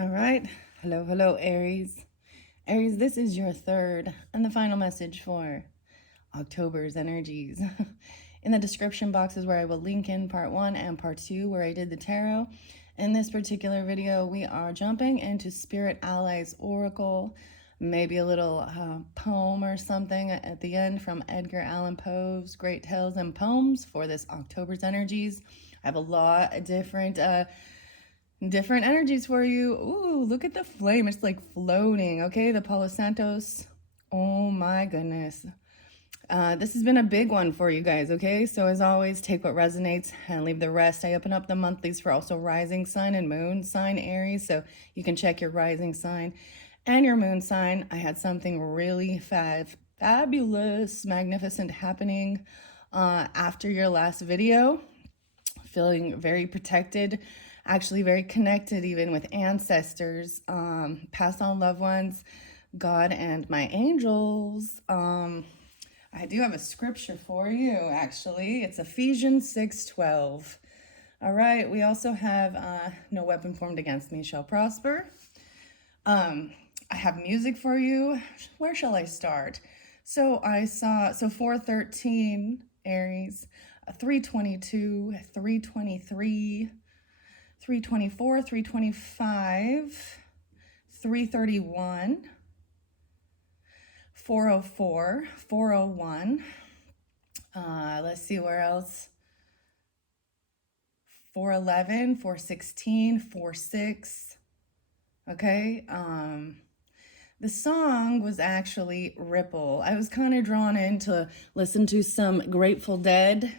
All right. Hello, Aries. Aries, this is your third and the final message for October's energies. In the description box is where I will link in part 1 and part 2 where I did the tarot. In this particular video, we are jumping into Spirit Allies Oracle, maybe a little poem or something at the end from Edgar Allan Poe's Great Tales and Poems for this October's energies. I have a lot of different energies for you. Ooh, look at the flame. It's like floating. Okay, the Palo Santos. Oh my goodness. This has been a big one for you guys, okay? So as always, take what resonates and leave the rest. I open up the monthlies for also rising sign and moon sign Aries, so you can check your rising sign and your moon sign. I had something really fabulous, magnificent happening after your last video. Feeling very protected, actually very connected even with ancestors, past on loved ones, God, and my angels. I do have a scripture for you, actually. It's Ephesians 6:12. All right, we also have no weapon formed against me shall prosper. I have music for you. Where shall I start? So 413, Aries, 322, 323, 324, 325, 331, 404, 401. Let's see where else. 411, 416, 46. Okay. The song was actually Ripple. I was kind of drawn in to listen to some Grateful Dead,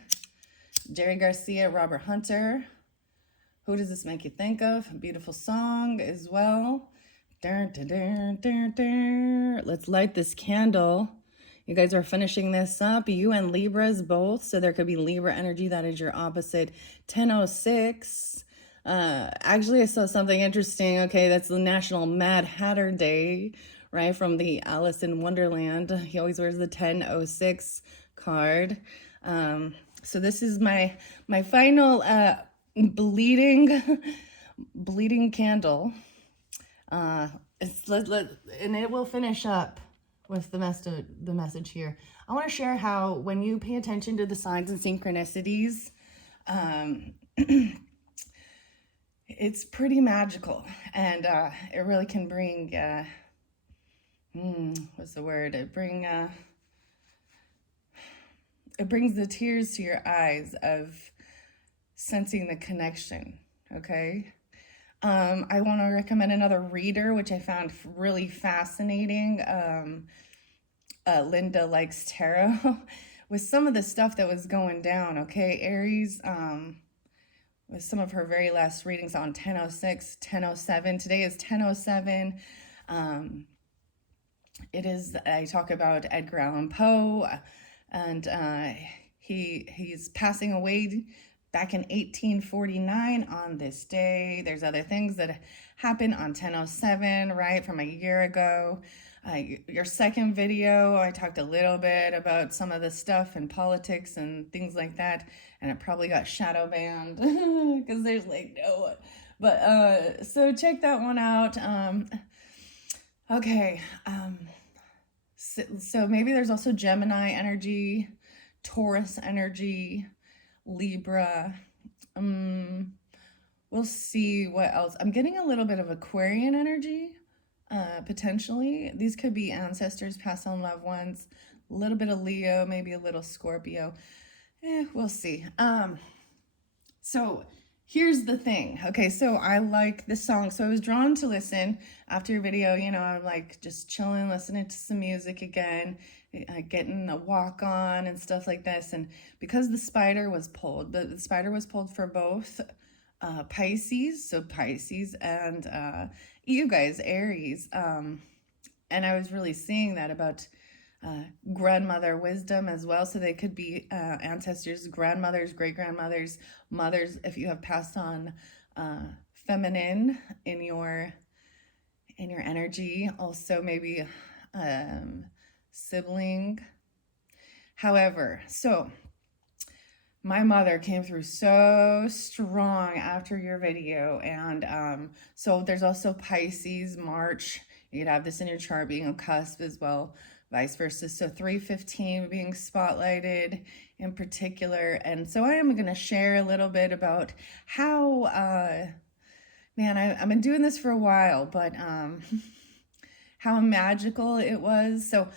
Jerry Garcia, Robert Hunter. Who does this make you think of? A beautiful song as well. Let's light this candle. You guys are finishing this up. You and Libras both. So there could be Libra energy. That is your opposite. 10:06. Actually, I saw something interesting. Okay, that's the National Mad Hatter Day, right? From the Alice in Wonderland. He always wears the 10:06 card. So this is my final bleeding candle. And it will finish up with the message here. I want to share how when you pay attention to the signs and synchronicities, it's pretty magical, and it really can bring what's the word? It brings the tears to your eyes of sensing the connection. Okay. I want to recommend another reader, which I found really fascinating. Linda Likes Tarot with some of the stuff that was going down. Okay, Aries, with some of her very last readings on 10:06, 10:07. Today is 10:07. I talk about Edgar Allan Poe, and he's passing away back in 1849 on this day. There's other things that happened on 10:07, right, from a year ago. Your second video, I talked a little bit about some of the stuff in politics and things like that, and it probably got shadow banned because there's like no one. But so check that one out. Okay. So maybe there's also Gemini energy, Taurus energy, Libra. We'll see what else. I'm getting a little bit of Aquarian energy, potentially. These could be ancestors, past on loved ones, a little bit of Leo, maybe a little Scorpio. We'll see. So here's the thing. Okay, so I like this song. So I was drawn to listen after your video. I'm like just chilling, listening to some music again, getting a walk on and stuff like this. And because the spider was pulled, the spider was pulled for both Pisces, so Pisces, and you guys, Aries. And I was really seeing that about grandmother wisdom as well. So they could be ancestors, grandmothers, great-grandmothers, mothers, if you have passed on feminine in your energy. Also maybe sibling. However, so My mother came through so strong after your video. And so there's also Pisces, March. You'd have this in your chart being a cusp as well, vice versa. So 315 being spotlighted in particular. And so I am going to share a little bit about how, man, I've been doing this for a while, but how magical it was. So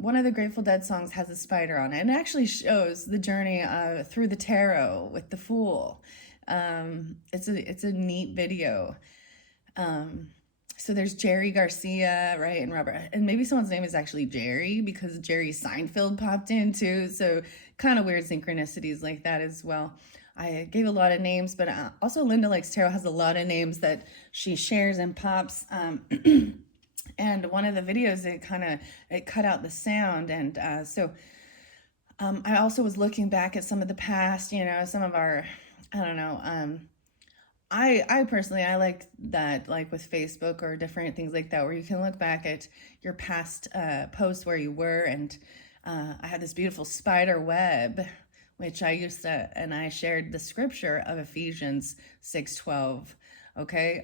one of the Grateful Dead songs has a spider on it, and it actually shows the journey through the tarot with the Fool. It's a neat video. So there's Jerry Garcia, right, and Robert, and maybe someone's name is actually Jerry because Jerry Seinfeld popped in too. So kind of weird synchronicities like that as well. I gave a lot of names, but also Linda Likes Tarot has a lot of names that she shares and pops. And one of the videos, it cut out the sound, and so I also was looking back at some of the past, some of our, I don't know. I personally, I like that, like with Facebook or different things like that, where you can look back at your past posts where you were, and I had this beautiful spider web, which I used to, and I shared the scripture of Ephesians 6:12. Okay.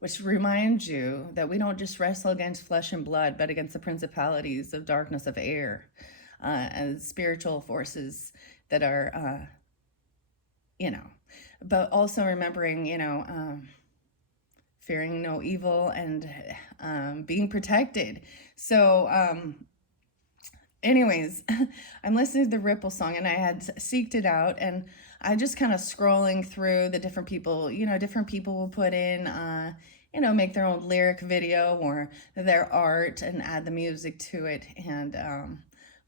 Which reminds you that we don't just wrestle against flesh and blood, but against the principalities of darkness of air, and spiritual forces that are, but also remembering, fearing no evil and being protected. So, anyways, I'm listening to the Ripple song, and I had seeked it out, and I just kind of scrolling through the different people, different people will put in, make their own lyric video or their art and add the music to it. And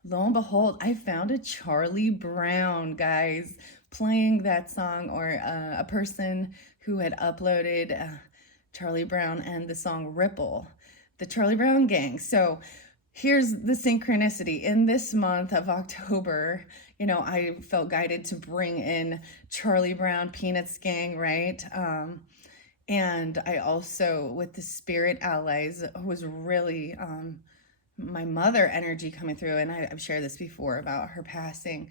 lo and behold, I found a Charlie Brown, guys, playing that song, or a person who had uploaded Charlie Brown and the song Ripple, the Charlie Brown Gang. So here's the synchronicity. In this month of October, I felt guided to bring in Charlie Brown, Peanuts Gang, right? And I also, with the Spirit Allies, was really my mother energy coming through. And I've shared this before about her passing.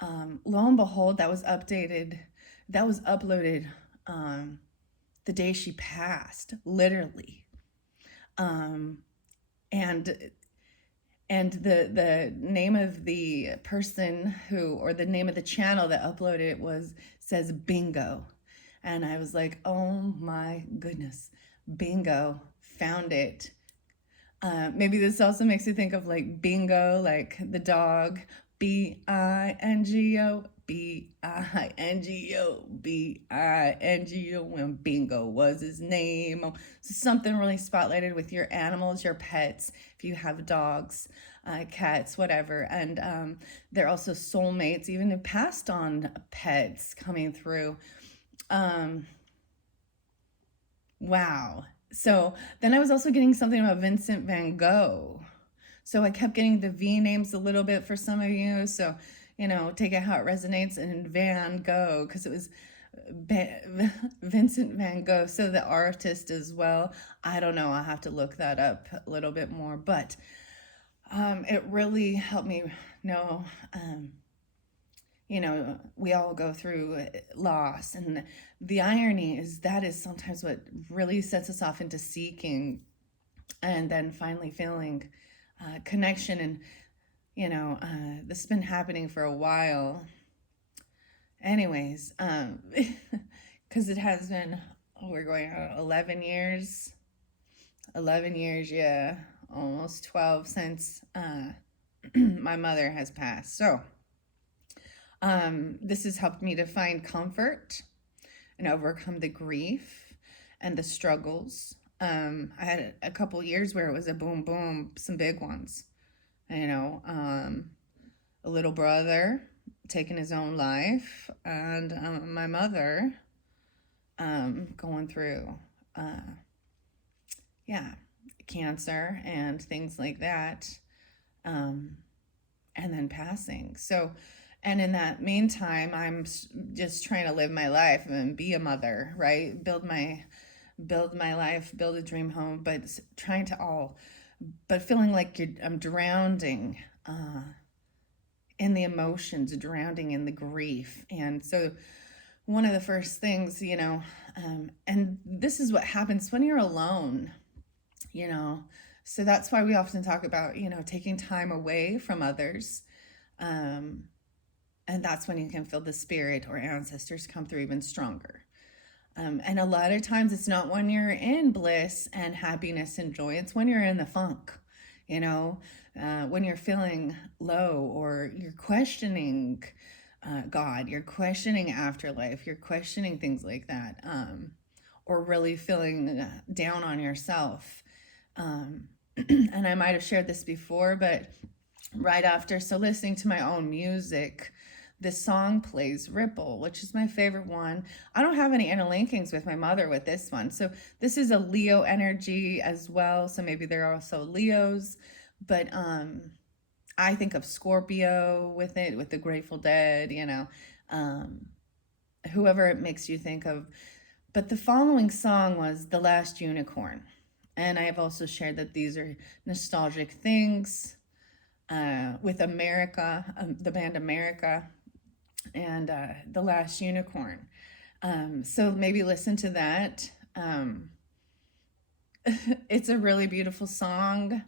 Lo and behold, that was updated. That was uploaded the day she passed, literally. And the name of the person or the name of the channel that uploaded it says bingo. And I was like, oh my goodness, bingo, found it. Maybe this also makes you think of like bingo, like the dog, bingo, bingo, bingo, when bingo was his name. So something really spotlighted with your animals, your pets, if you have dogs, cats, whatever. And they're also soulmates, even passed on pets coming through. Wow. So then I was also getting something about Vincent van Gogh. So I kept getting the V names a little bit for some of you. So, take it how it resonates. And Van Gogh, because it was Vincent van Gogh. So the artist as well. I don't know. I'll have to look that up a little bit more. But it really helped me know, we all go through loss. And the irony is that is sometimes what really sets us off into seeking and then finally feeling connection. And, this has been happening for a while. Anyways, because it has been, we're going on 11 years. 11 years, yeah. Almost 12 since my mother has passed. So, this has helped me to find comfort and overcome the grief and the struggles. I had a couple years where it was a boom, boom, some big ones. A little brother taking his own life, and my mother going through, cancer and things like that, and then passing. So, and in that meantime, I'm just trying to live my life and be a mother, right? Build my life, build a dream home, but feeling like I'm drowning in the emotions, drowning in the grief. And so one of the first things, and this is what happens when you're alone, you know. So that's why we often talk about, taking time away from others. Um, and that's when you can feel the spirit or ancestors come through even stronger. And a lot of times it's not when you're in bliss and happiness and joy, it's when you're in the funk, you know, when you're feeling low or you're questioning God, you're questioning afterlife, you're questioning things like that, or really feeling down on yourself. And I might have shared this before, but right after, so listening to my own music, this song plays, Ripple, which is my favorite one. I don't have any interlinkings with my mother with this one. So this is a Leo energy as well. So maybe there are also Leos, but I think of Scorpio with it, with the Grateful Dead, um, whoever it makes you think of. But the following song was The Last Unicorn. And I have also shared that these are nostalgic things with America, the band America, and The Last Unicorn. So maybe listen to that. It's a really beautiful song.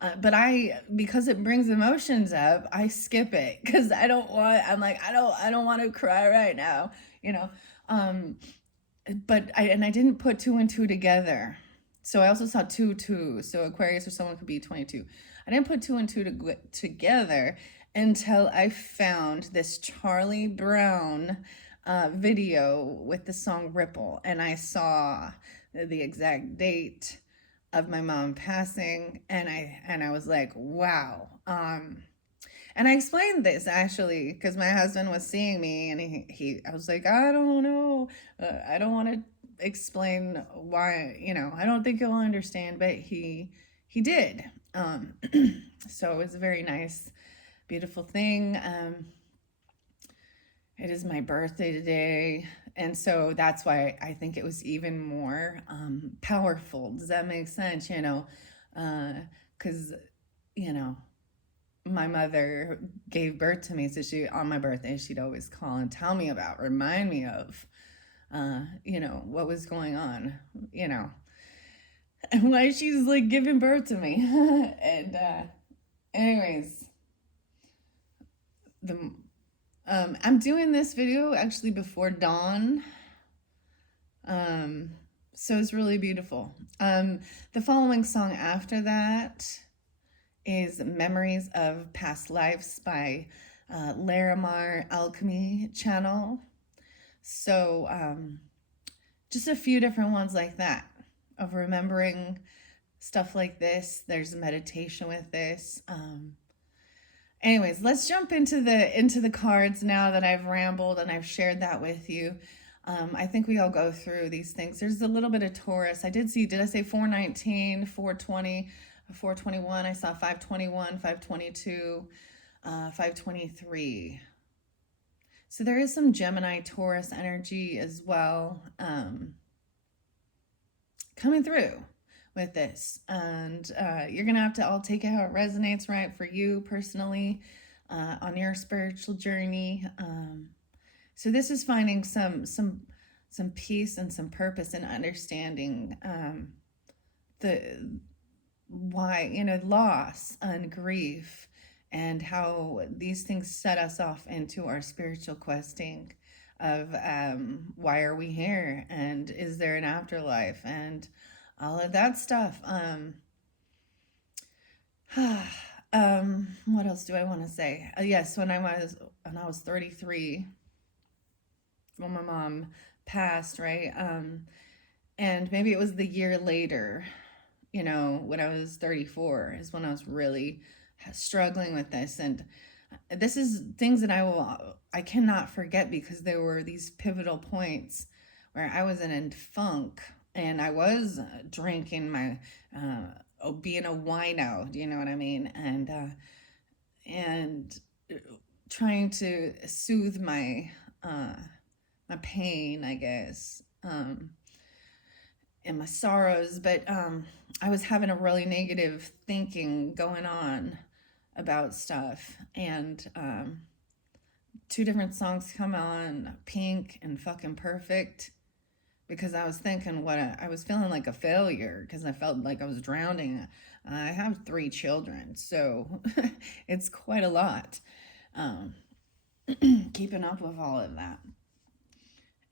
But because it brings emotions up, I skip it because I'm like, I don't want to cry right now, you know. Um, but I didn't put two and two together. So I also saw 2 2. So Aquarius or someone could be 22. I didn't put two and two together until I found this Charlie Brown video with the song Ripple. And I saw the exact date of my mom passing. And I was like, wow. And I explained this actually because my husband was seeing me, and I was like, I don't know, I don't want to explain why, I don't think he'll understand, but he did. So it was a very nice, beautiful thing. It is my birthday today, and so that's why I think it was even more powerful. Does that make sense? Because my mother gave birth to me, so she on my birthday she'd always call and tell me about, remind me of what was going on, and why she's like giving birth to me. And anyways, the I'm doing this video actually before dawn, so it's really beautiful. The following song after that is Memories of Past Lives by Larimar Alchemy Channel. So just a few different ones like that of remembering stuff like this. There's meditation with this. Anyways, let's jump into the cards now that I've rambled and I've shared that with you. I think we all go through these things. There's a little bit of Taurus. Did I say 419, 420, 421? I saw 521, 522, 523. So there is some Gemini Taurus energy as well coming through with this. And you're going to have to all take it how it resonates, right, for you personally on your spiritual journey. So this is finding some peace and some purpose and understanding the why, loss and grief, and how these things set us off into our spiritual questing of why are we here, and is there an afterlife, and all of that stuff. What else do I want to say? Yes, when I was 33, when my mom passed, right? And maybe it was the year later, when I was 34 is when I was really struggling with this. And this is things that I cannot forget, because there were these pivotal points where I was in a funk, and I was drinking being a wino, do you know what I mean? And trying to soothe my pain, I guess, and my sorrows. But I was having a really negative thinking going on about stuff. And two different songs come on, Pink and Fucking Perfect, because I was thinking I was feeling like a failure because I felt like I was drowning. I have 3 children, so it's quite a lot um, keeping up with all of that.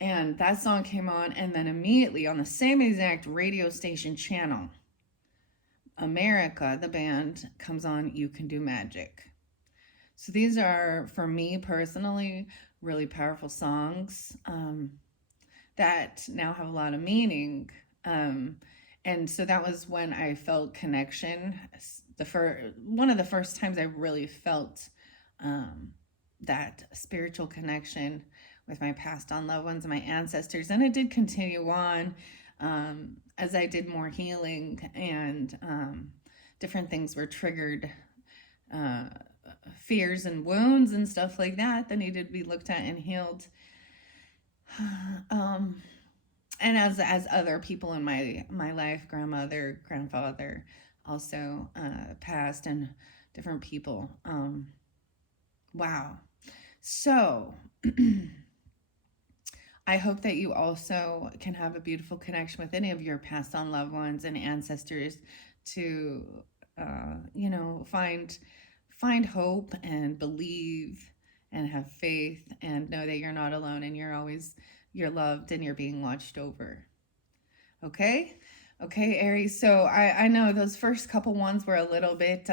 And that song came on, and then immediately on the same exact radio station channel, America, the band, comes on You Can Do Magic. So these are, for me personally, really powerful songs that now have a lot of meaning. And so that was when I felt connection. One of the first times I really felt that spiritual connection with my passed on loved ones and my ancestors. And it did continue on as I did more healing, and different things were triggered, fears and wounds and stuff like that needed to be looked at and healed. And as other people in my life, grandmother, grandfather, also passed, and different people. Wow. So I hope that you also can have a beautiful connection with any of your passed on loved ones and ancestors to, find hope and believe and have faith and know that you're not alone, and you're loved and you're being watched over. Okay, Aries. So I know those first couple ones were a little bit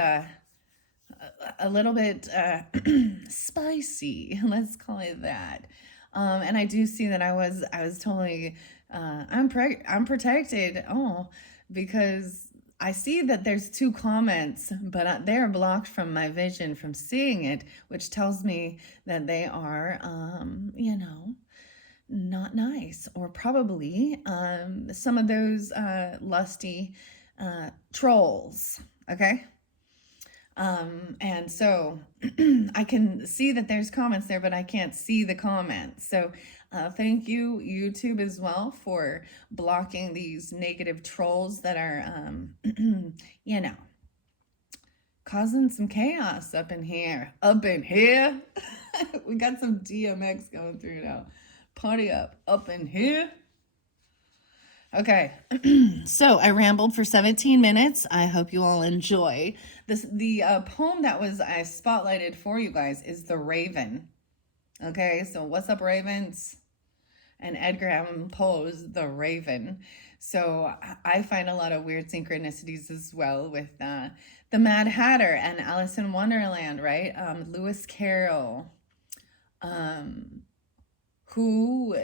spicy. Let's call it that. And I do see that I was totally I'm protected. Oh, because I see that there's 2 comments, but they're blocked from my vision from seeing it, which tells me that they are, not nice, or probably some of those lusty trolls. Okay. And so I can see that there's comments there, but I can't see the comments. So thank you, YouTube, as well, for blocking these negative trolls that are, causing some chaos up in here. We got some DMX going through now. Party up in here. Okay, so I rambled for 17 minutes. I hope you all enjoy this. The poem that I spotlighted for you guys is The Raven. Okay, so what's up, ravens? And Edgar Allan Poe's The Raven. So I find a lot of weird synchronicities as well with the Mad Hatter and Alice in Wonderland, right? Lewis Carroll, who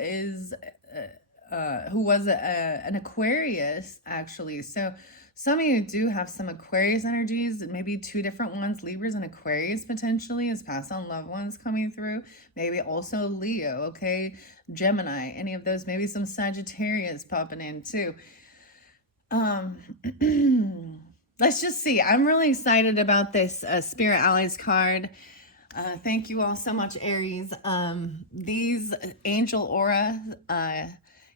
was an Aquarius, actually. So some of you do have some Aquarius energies, maybe 2 different ones, Libras and Aquarius, potentially, as passed on loved ones coming through. Maybe also Leo, okay? Gemini, any of those, maybe some Sagittarius popping in too. Let's just see. I'm really excited about this Spirit Allies card. Thank you all so much, Aries. These angel aura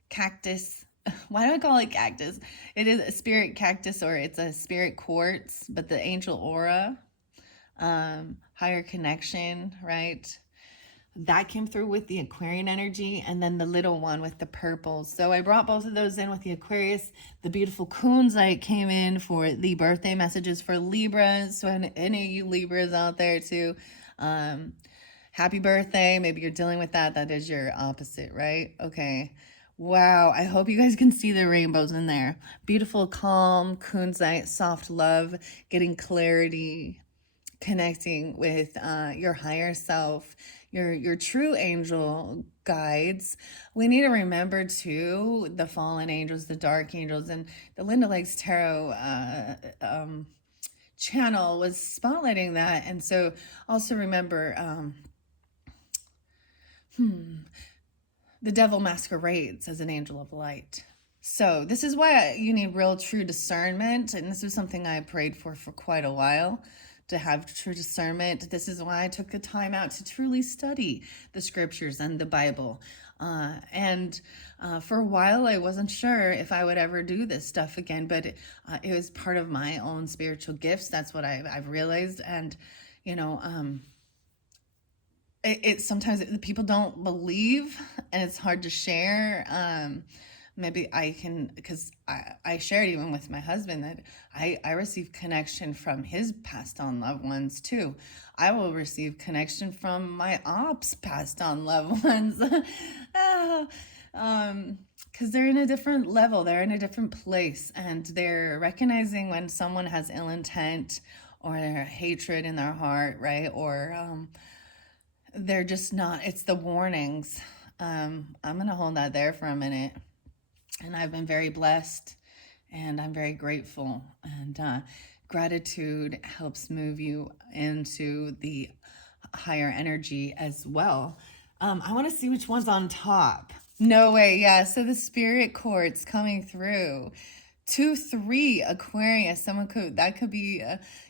cactus. Why do I call it cactus? It is a spirit cactus, or it's a spirit quartz, but the angel aura, higher connection, right? That came through with the Aquarian energy, and then the little one with the purple. So I brought both of those in with the Aquarius. The beautiful kunzite came in for the birthday messages for Libras. So any of you Libras out there too, happy birthday. Maybe you're dealing with that. That is your opposite, right? Okay. Wow. I hope you guys can see the rainbows in there. Beautiful, calm, kunzite, soft love, getting clarity, connecting with your higher self, your true angel guides. We need to remember too the fallen angels, the dark angels, and the Linda Lakes Tarot channel was spotlighting that. And so also remember the devil masquerades as an angel of light. So this is why you need real true discernment, and this is something I prayed for quite a while, to have true discernment. This is why I took the time out to truly study the scriptures and the Bible. And for a while, I wasn't sure if I would ever do this stuff again, but it was part of my own spiritual gifts. That's what I've realized. And you know, it sometimes people don't believe, and it's hard to share. Maybe I can, because I shared even with my husband that I receive connection from his passed on loved ones too. I will receive connection from my ops passed on loved ones. Ah, because they're in a different level, they're in a different place, and they're recognizing when someone has ill intent or hatred in their heart, right? Or they're just not, it's the warnings. I'm going to hold that there for a minute. And I've been very blessed, and I'm very grateful. And gratitude helps move you into the higher energy as well. I want to see which one's on top. No way. Yeah. So the spirit quartz coming through. 2-3 Aquarius. Someone could, that could be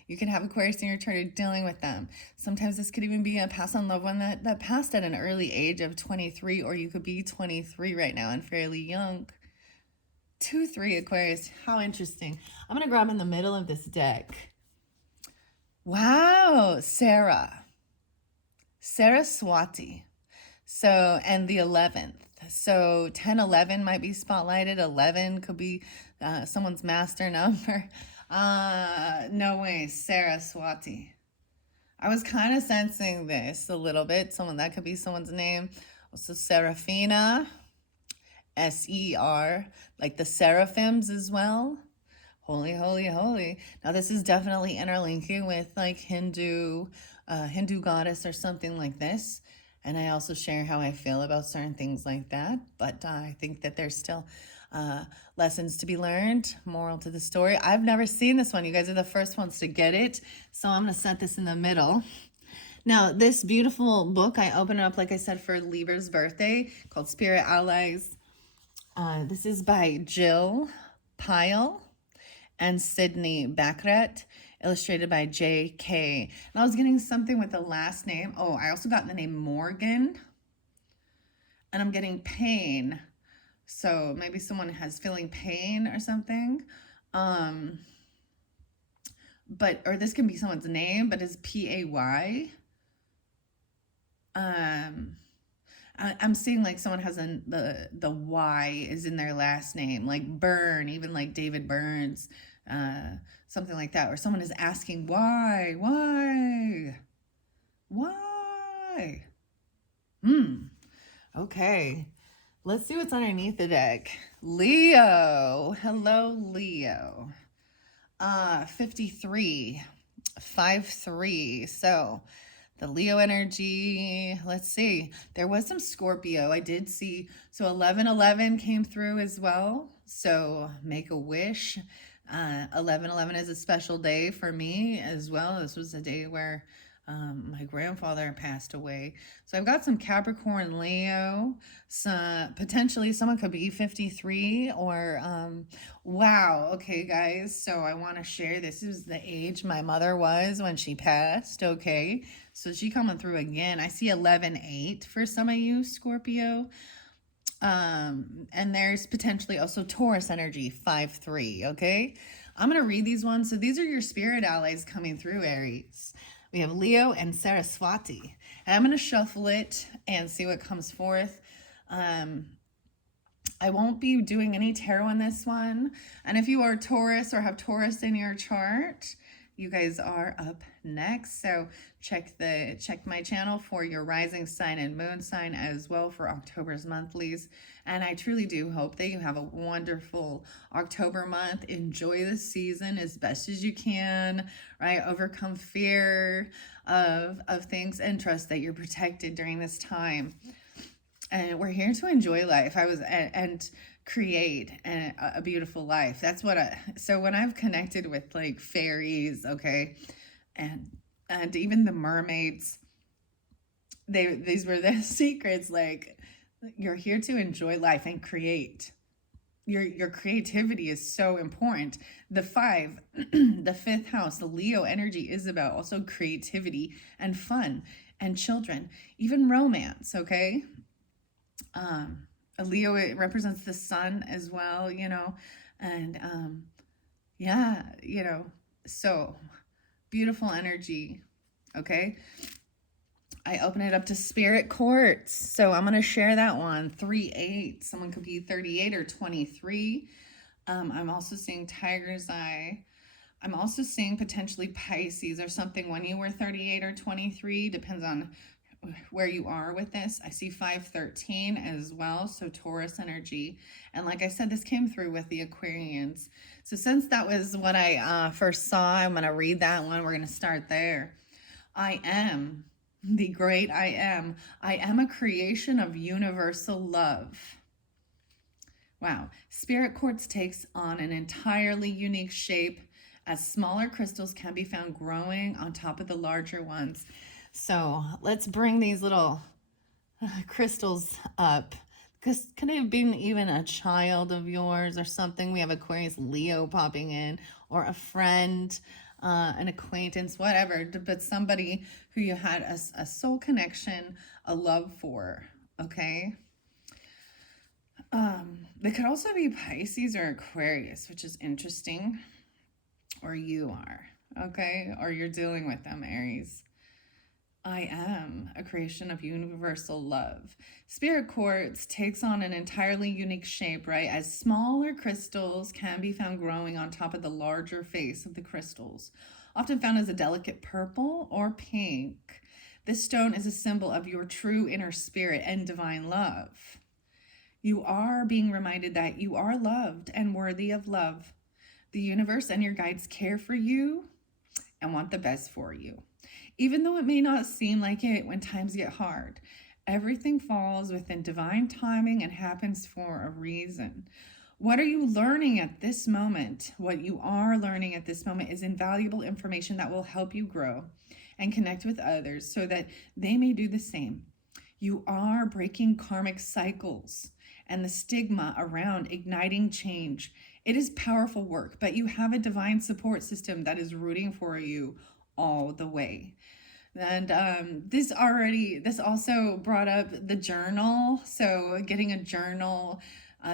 you could have Aquarius in your chart dealing with them. Sometimes this could even be a past on loved one that passed at an early age of 23, or you could be 23 right now and fairly young. 2-3 Aquarius. How interesting. I'm gonna grab in the middle of this deck. Wow, Saraswati. So, and the 11th. So 10-11 might be spotlighted. 11 could be someone's master number. No way, Saraswati. I was kind of sensing this a little bit. Someone, that could be someone's name. Also Serafina, S-E-R, like the seraphims as well. Holy, holy, holy. Now this is definitely interlinking with like Hindu goddess or something like this. And I also share how I feel about certain things like that. But I think that there's still lessons to be learned, moral to the story. I've never seen this one. You guys are the first ones to get it. So I'm going to set this in the middle. Now, this beautiful book, I opened it up, like I said, for Libra's birthday, called Spirit Allies. This is by Jill Pyle and Sydney Baccarat, illustrated by J.K. And I was getting something with the last name. Oh, I also got the name Morgan. And I'm getting pain. So maybe someone has feeling pain or something. But, or this can be someone's name, but it's P-A-Y. I'm seeing like someone has the Y is in their last name, like Byrne, even like David Burns, something like that. Or someone is asking why. Okay. Let's see what's underneath the deck. Leo. Hello, Leo. 53, 5-3. So the Leo energy, let's see. There was some Scorpio. I did see. So 11-11 came through as well. So make a wish. 11-11 is a special day for me as well. This was a day where my grandfather passed away. So I've got some Capricorn, Leo, some, potentially someone could be 53 or, wow. Okay, guys. So I want to share, this is the age my mother was when she passed. Okay. So she coming through again. I see 11-8 for some of you, Scorpio. And there's potentially also Taurus energy, 5-3. Okay. I'm going to read these ones. So these are your spirit allies coming through, Aries. We have Leo and Saraswati. And I'm going to shuffle it and see what comes forth. I won't be doing any tarot in this one. And if you are Taurus or have Taurus in your chart, you guys are up next. So check my channel for your rising sign and moon sign as well for October's monthlies. And I truly do hope that you have a wonderful October month. Enjoy the season as best as you can, right? Overcome fear of things and trust that you're protected during this time. And we're here to enjoy life. And create a beautiful life. That's what so when I've connected with like fairies, okay, and even the mermaids, these were the secrets. Like, you're here to enjoy life and create. Your creativity is so important. The 5, the 5th house, the Leo energy is about also creativity and fun and children, even romance, okay? A Leo, it represents the sun as well, you know, and yeah, you know, so beautiful energy. okay? I open it up to spirit quartz. So I'm going to share that one. 3-8. Someone could be 38 or 23. I'm also seeing tiger's eye. I'm also seeing potentially Pisces or something when you were 38 or 23. Depends on where you are with this. I see 513 as well, so Taurus energy. And like I said, this came through with the Aquarians. So since that was what I first saw, I'm going to read that one. We're going to start there. I am the great I am. I am a creation of universal love. Wow. Spirit quartz takes on an entirely unique shape as smaller crystals can be found growing on top of the larger ones. So let's bring these little crystals up. Because could it have been even a child of yours or something? We have Aquarius Leo popping in, or a friend, an acquaintance, whatever, but somebody who you had a soul connection, a love for, okay? They could also be Pisces or Aquarius, which is interesting, or you are, okay? Or you're dealing with them, Aries. I am a creation of universal love. Spirit quartz takes on an entirely unique shape, right? As smaller crystals can be found growing on top of the larger face of the crystals, often found as a delicate purple or pink. This stone is a symbol of your true inner spirit and divine love. You are being reminded that you are loved and worthy of love. The universe and your guides care for you and want the best for you. Even though it may not seem like it when times get hard, everything falls within divine timing and happens for a reason. What are you learning at this moment? What you are learning at this moment is invaluable information that will help you grow and connect with others so that they may do the same. You are breaking karmic cycles and the stigma around igniting change. It is powerful work, but you have a divine support system that is rooting for you all the way. And this also brought up the journal. So getting a journal,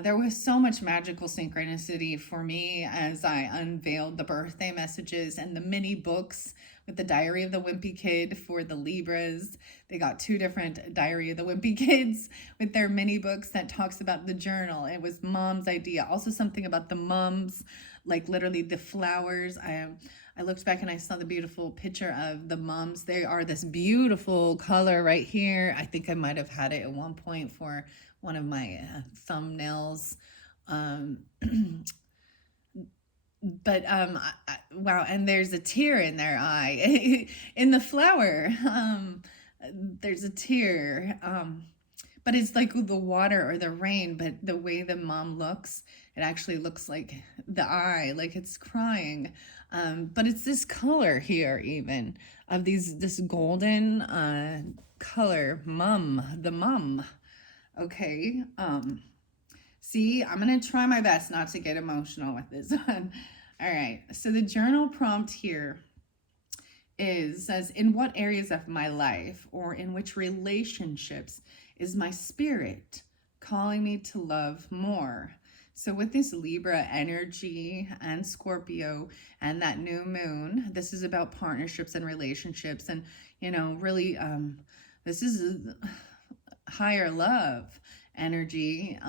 there was so much magical synchronicity for me as I unveiled the birthday messages and the mini books with the Diary of the Wimpy Kid for the Libras. They got 2 different Diary of the Wimpy Kids with their mini books that talks about the journal. It was mom's idea. Also something about the mums, like literally the flowers. I looked back and I saw the beautiful picture of the mums. They are this beautiful color right here. I think I might have had it at one point for one of my thumbnails. Wow, and there's a tear in their eye. In the flower, there's a tear. But it's like the water or the rain, but the way the mom looks, it actually looks like the eye, like it's crying. But it's this color here even of this golden color, the mum. Okay. See, I'm going to try my best not to get emotional with this one. All right. So the journal prompt here says, in what areas of my life or in which relationships is my spirit calling me to love more? So with this Libra energy and Scorpio and that new moon, this is about partnerships and relationships. And, really, this is higher love energy,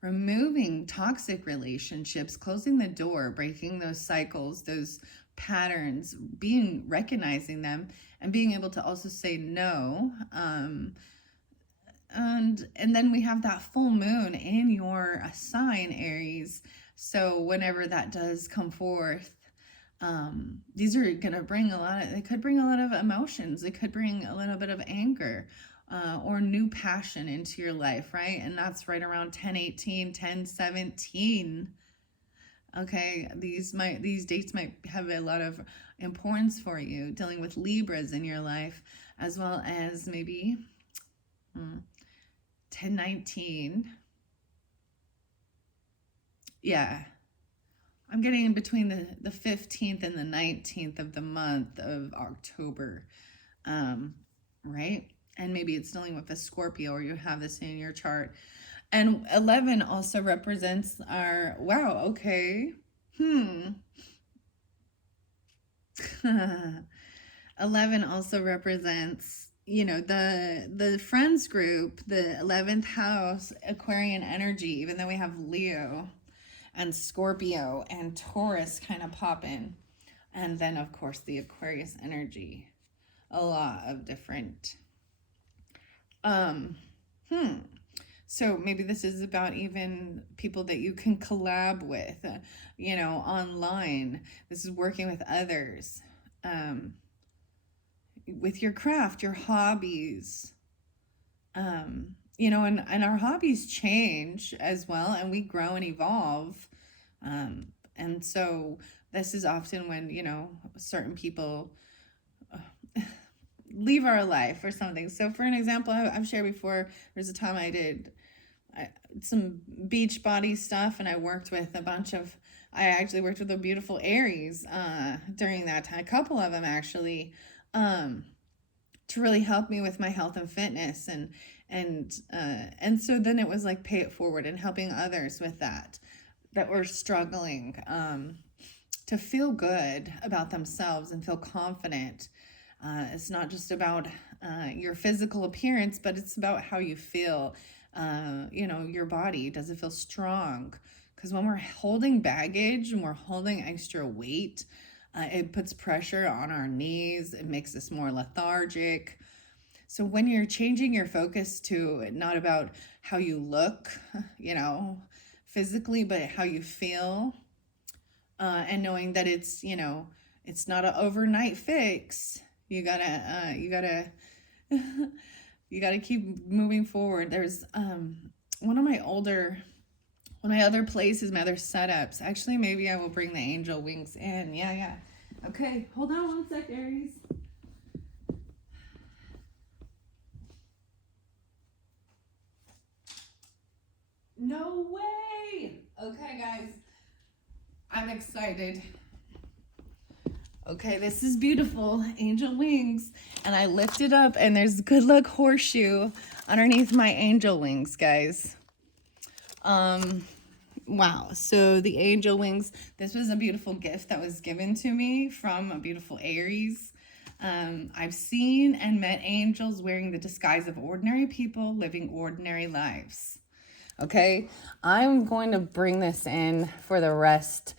removing toxic relationships, closing the door, breaking those cycles, those patterns, recognizing them and being able to also say no. And then we have that full moon in your sign, Aries. So whenever that does come forth, these are going to bring it could bring a lot of emotions. It could bring a little bit of anger, or new passion into your life, right? And that's right around 10/18, 10/17. Okay, these dates might have a lot of importance for you, dealing with Libras in your life, as well as maybe 10/19. Yeah, I'm getting in between the 15th and the 19th of the month of October, right? And maybe it's dealing with a Scorpio, or you have this in your chart. And 11 also represents our, wow, okay. 11 also represents, you know, the friends group, the 11th house, Aquarian energy, even though we have Leo and Scorpio and Taurus kind of pop in. And then, of course, the Aquarius energy. A lot of different. Um, hmm. So maybe this is about even people that you can collab with, you know, online. This is working with others, with your craft, your hobbies. You know, and our hobbies change as well, and we grow and evolve. And so this is often when, you know, certain people leave our life or something. So for an example, I've shared before, there's a time I did some beach body stuff, and I worked with a bunch of, I actually worked with a beautiful Aries during that time, a couple of them actually, to really help me with my health and fitness, and so then it was like pay it forward and helping others with that were struggling, to feel good about themselves and feel confident. It's not just about your physical appearance, but it's about how you feel. You know, your body, does it feel strong? Because when we're holding baggage and we're holding extra weight, it puts pressure on our knees. It makes us more lethargic. So when you're changing your focus to not about how you look, you know, physically, but how you feel, and knowing that it's, you know, it's not an overnight fix. You gotta you gotta keep moving forward. There's one of my other places, my other setups. Actually, maybe I will bring the angel wings in. Yeah. Okay, hold on one sec, Aries. No way! Okay, guys. I'm excited. Okay, this is beautiful. Angel wings. And I lift it up, and there's good luck horseshoe underneath my angel wings, guys. Wow. So the angel wings, this was a beautiful gift that was given to me from a beautiful Aries. I've seen and met angels wearing the disguise of ordinary people living ordinary lives. Okay, I'm going to bring this in for the rest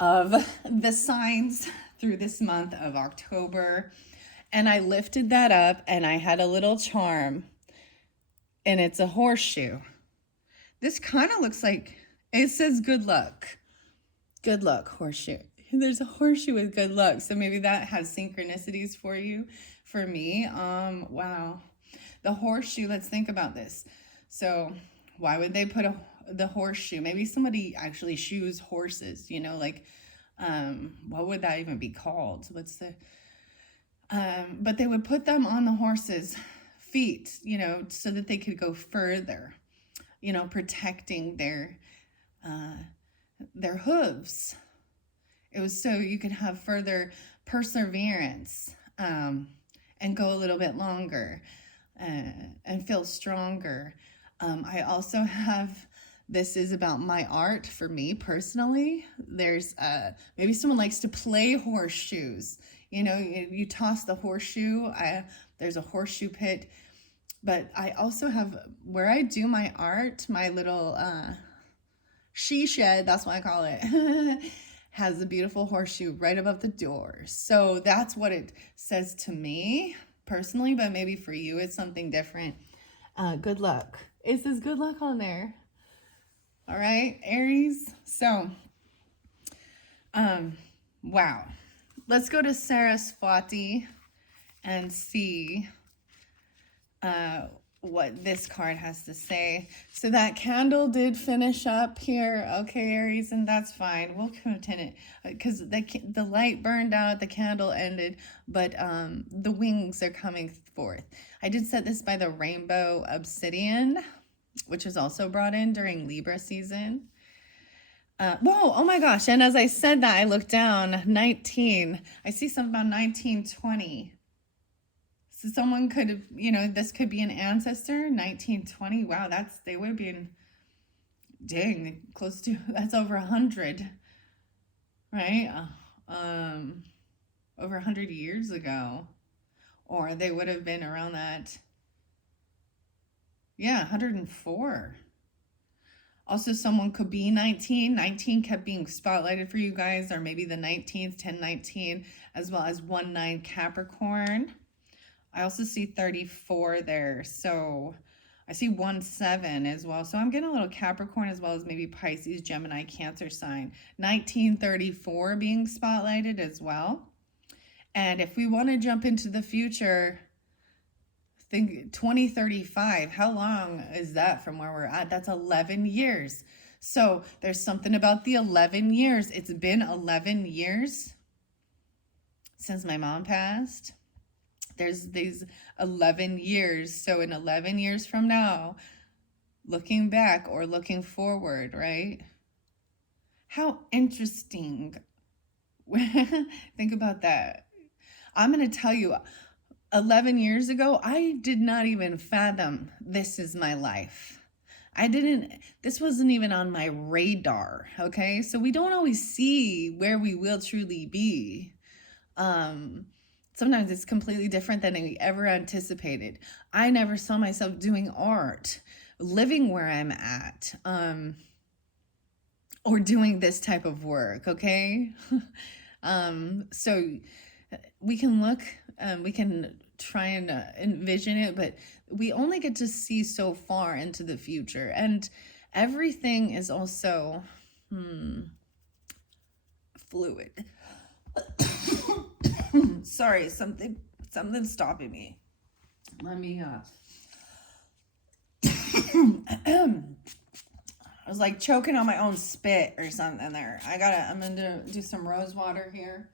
of the signs through this month of October. And I lifted that up, and I had a little charm, and it's a horseshoe. This kind of looks like, it says good luck. Good luck, horseshoe. There's a horseshoe with good luck. So maybe that has synchronicities for you. For me, wow. The horseshoe, let's think about this. So why would they put the horseshoe? Maybe somebody actually shoes horses, you know, like, what would that even be called? What's the, but they would put them on the horses' feet, you know, so that they could go further, you know, protecting their hooves. It was so you could have further perseverance, and go a little bit longer, and feel stronger. I also have, this is about my art for me personally. There's maybe someone likes to play horseshoes. You know, you toss the horseshoe. There's a horseshoe pit. But I also have, where I do my art, my little she shed, that's what I call it, has a beautiful horseshoe right above the door. So that's what it says to me personally, but maybe for you it's something different. Good luck. It says good luck on there. All right, Aries. So, wow. Let's go to Saraswati and see what this card has to say. So that candle did finish up here. Okay, Aries, and that's fine. We'll continue because the light burned out, the candle ended, but the wings are coming forth. I did set this by the rainbow obsidian, which is also brought in during Libra season. Whoa, oh my gosh. And as I said that, I looked down, 19. I see something about 1920. So someone could have, you know, this could be an ancestor, 1920. Wow, they would have been, dang, close to, that's over 100, right? over 100 years ago. Or they would have been around that, yeah, 104. Also, someone could be 19. 19 kept being spotlighted for you guys, or maybe the 19th, 1019, as well as 1-9 Capricorn. I also see 34 there. So I see 1-7 as well. So I'm getting a little Capricorn as well as maybe Pisces, Gemini, Cancer sign. 1934 being spotlighted as well. And if we want to jump into the future, think 2035. How long is that from where we're at? That's 11 years. So there's something about the 11 years. It's been 11 years since my mom passed. There's these 11 years. So in 11 years from now, looking back or looking forward, right? How interesting. Think about that. I'm going to tell you, 11 years ago, I did not even fathom this is my life. This wasn't even on my radar, okay? So we don't always see where we will truly be. Sometimes it's completely different than we ever anticipated. I never saw myself doing art, living where I'm at, or doing this type of work, okay? So we can look, we can try and envision it, but we only get to see so far into the future. And everything is also fluid. Sorry, something's stopping me. Let me I was like choking on my own spit or something there. I'm gonna do some rose water here.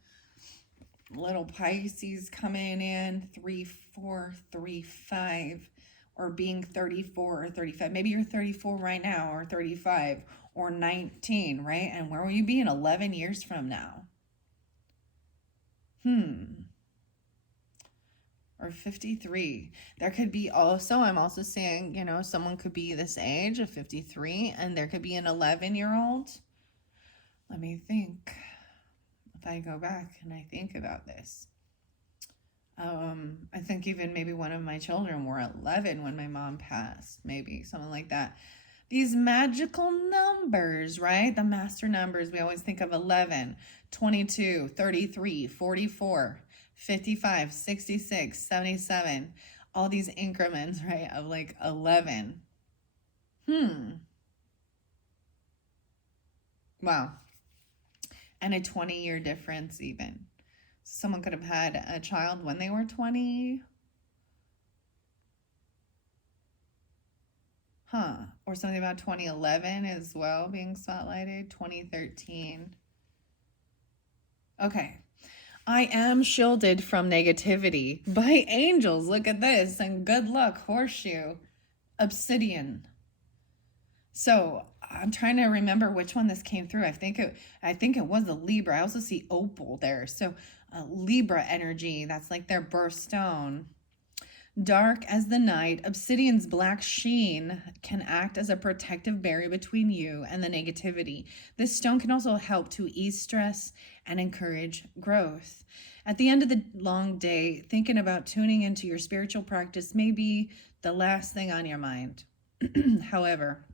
Little Pisces coming in 3, 4, 3, 5, or being 34 or 35. Maybe you're 34 right now, or 35, or 19, right? And where will you be in 11 years from now? Or 53. There could be also, I'm also saying, someone could be this age of 53, and there could be an 11-year-old. Let me think. If I go back and I think about this, I think even maybe one of my children were 11 when my mom passed, maybe something like that. These magical numbers, right? The master numbers, we always think of 11, 22, 33, 44, 55, 66, 77, all these increments, right, of like 11. Wow. And a 20-year difference even. Someone could have had a child when they were 20. Or something about 2011 as well being spotlighted, 2013. Okay. I am shielded from negativity by angels. Look at this. And good luck, horseshoe, obsidian. So I'm trying to remember which one this came through. I think it was a Libra. I also see opal there. So Libra energy, that's like their birthstone. Dark as the night, obsidian's black sheen can act as a protective barrier between you and the negativity. This stone can also help to ease stress and encourage growth. At the end of the long day, thinking about tuning into your spiritual practice may be the last thing on your mind. However,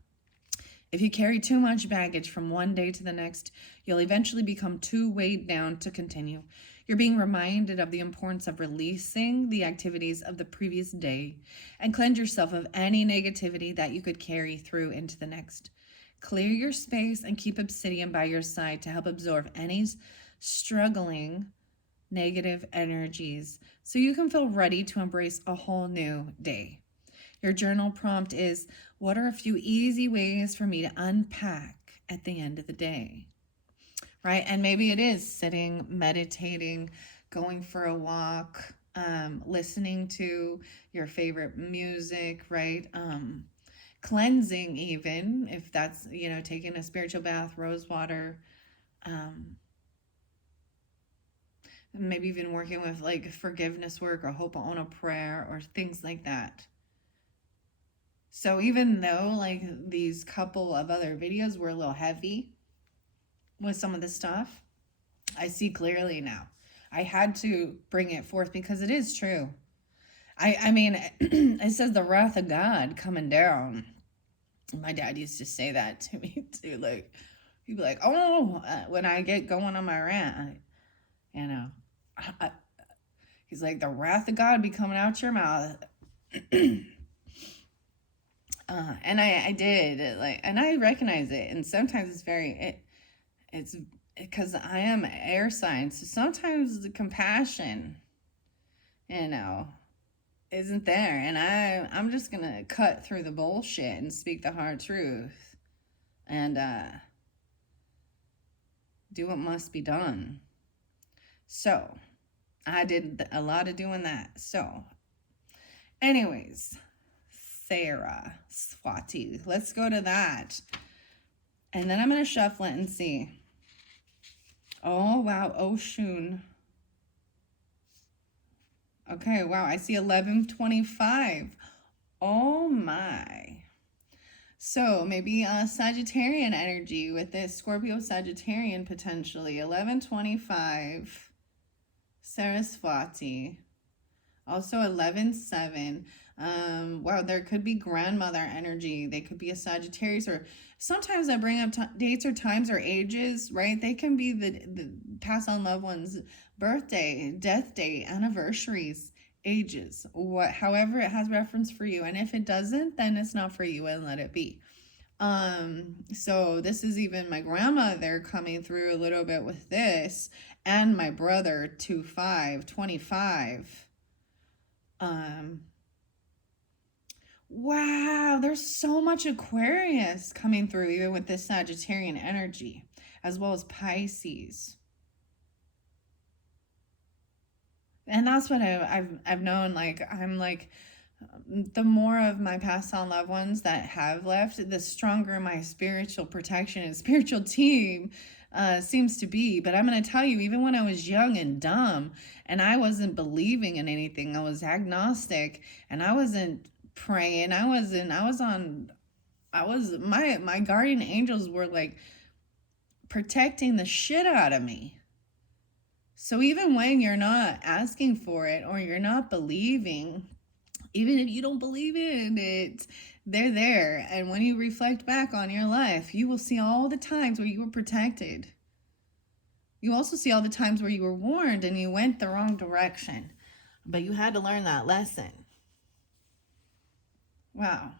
if you carry too much baggage from one day to the next, you'll eventually become too weighed down to continue. You're being reminded of the importance of releasing the activities of the previous day and cleanse yourself of any negativity that you could carry through into the next. Clear your space and keep obsidian by your side to help absorb any struggling negative energies so you can feel ready to embrace a whole new day. Your journal prompt is, what are a few easy ways for me to unpack at the end of the day? Right? And maybe it is sitting, meditating, going for a walk, listening to your favorite music, right? Cleansing even, if that's, taking a spiritual bath, rose water, maybe even working with like forgiveness work or Ho'oponopono prayer or things like that. So even though like these couple of other videos were a little heavy with some of the stuff, I see clearly now. I had to bring it forth because it is true. I mean, it says the wrath of God coming down. My dad used to say that to me too. Like, he'd be like, "Oh," when I get going on my rant, you know, I, he's like, "The wrath of God be coming out your mouth." And I did like, and I recognize it. And sometimes it's because I am air sign, so sometimes the compassion, you know, isn't there, and I'm just gonna cut through the bullshit and speak the hard truth, and do what must be done. So I did a lot of doing that. So, anyways, Sarah Swati, let's go to that, and then I'm gonna shuffle it and see. Oh wow, Oshun. Okay, wow, I see 1125. Oh my. So maybe a Sagittarian energy with this Scorpio Sagittarian potentially. 1125, Saraswati. Also 11-7. Wow, there could be grandmother energy. They could be a Sagittarius, or sometimes I bring up dates or times or ages, right? They can be the past on loved ones' birthday, death date, anniversaries, ages, what, however it has reference for you. And if it doesn't, then it's not for you and let it be. So this is even my grandmother coming through a little bit with this, and my brother 25. Wow, there's so much Aquarius coming through, even with this Sagittarian energy, as well as Pisces. And that's what I've known. Like, I'm like, the more of my past on loved ones that have left, the stronger my spiritual protection and spiritual team seems to be. But I'm going to tell you, even when I was young and dumb and I wasn't believing in anything, I was agnostic and I wasn't praying. My guardian angels were like protecting the shit out of me. So even when you're not asking for it or you're not believing, even if you don't believe in it, they're there. And when you reflect back on your life, you will see all the times where you were protected. You also see all the times where you were warned and you went the wrong direction. But you had to learn that lesson. Wow.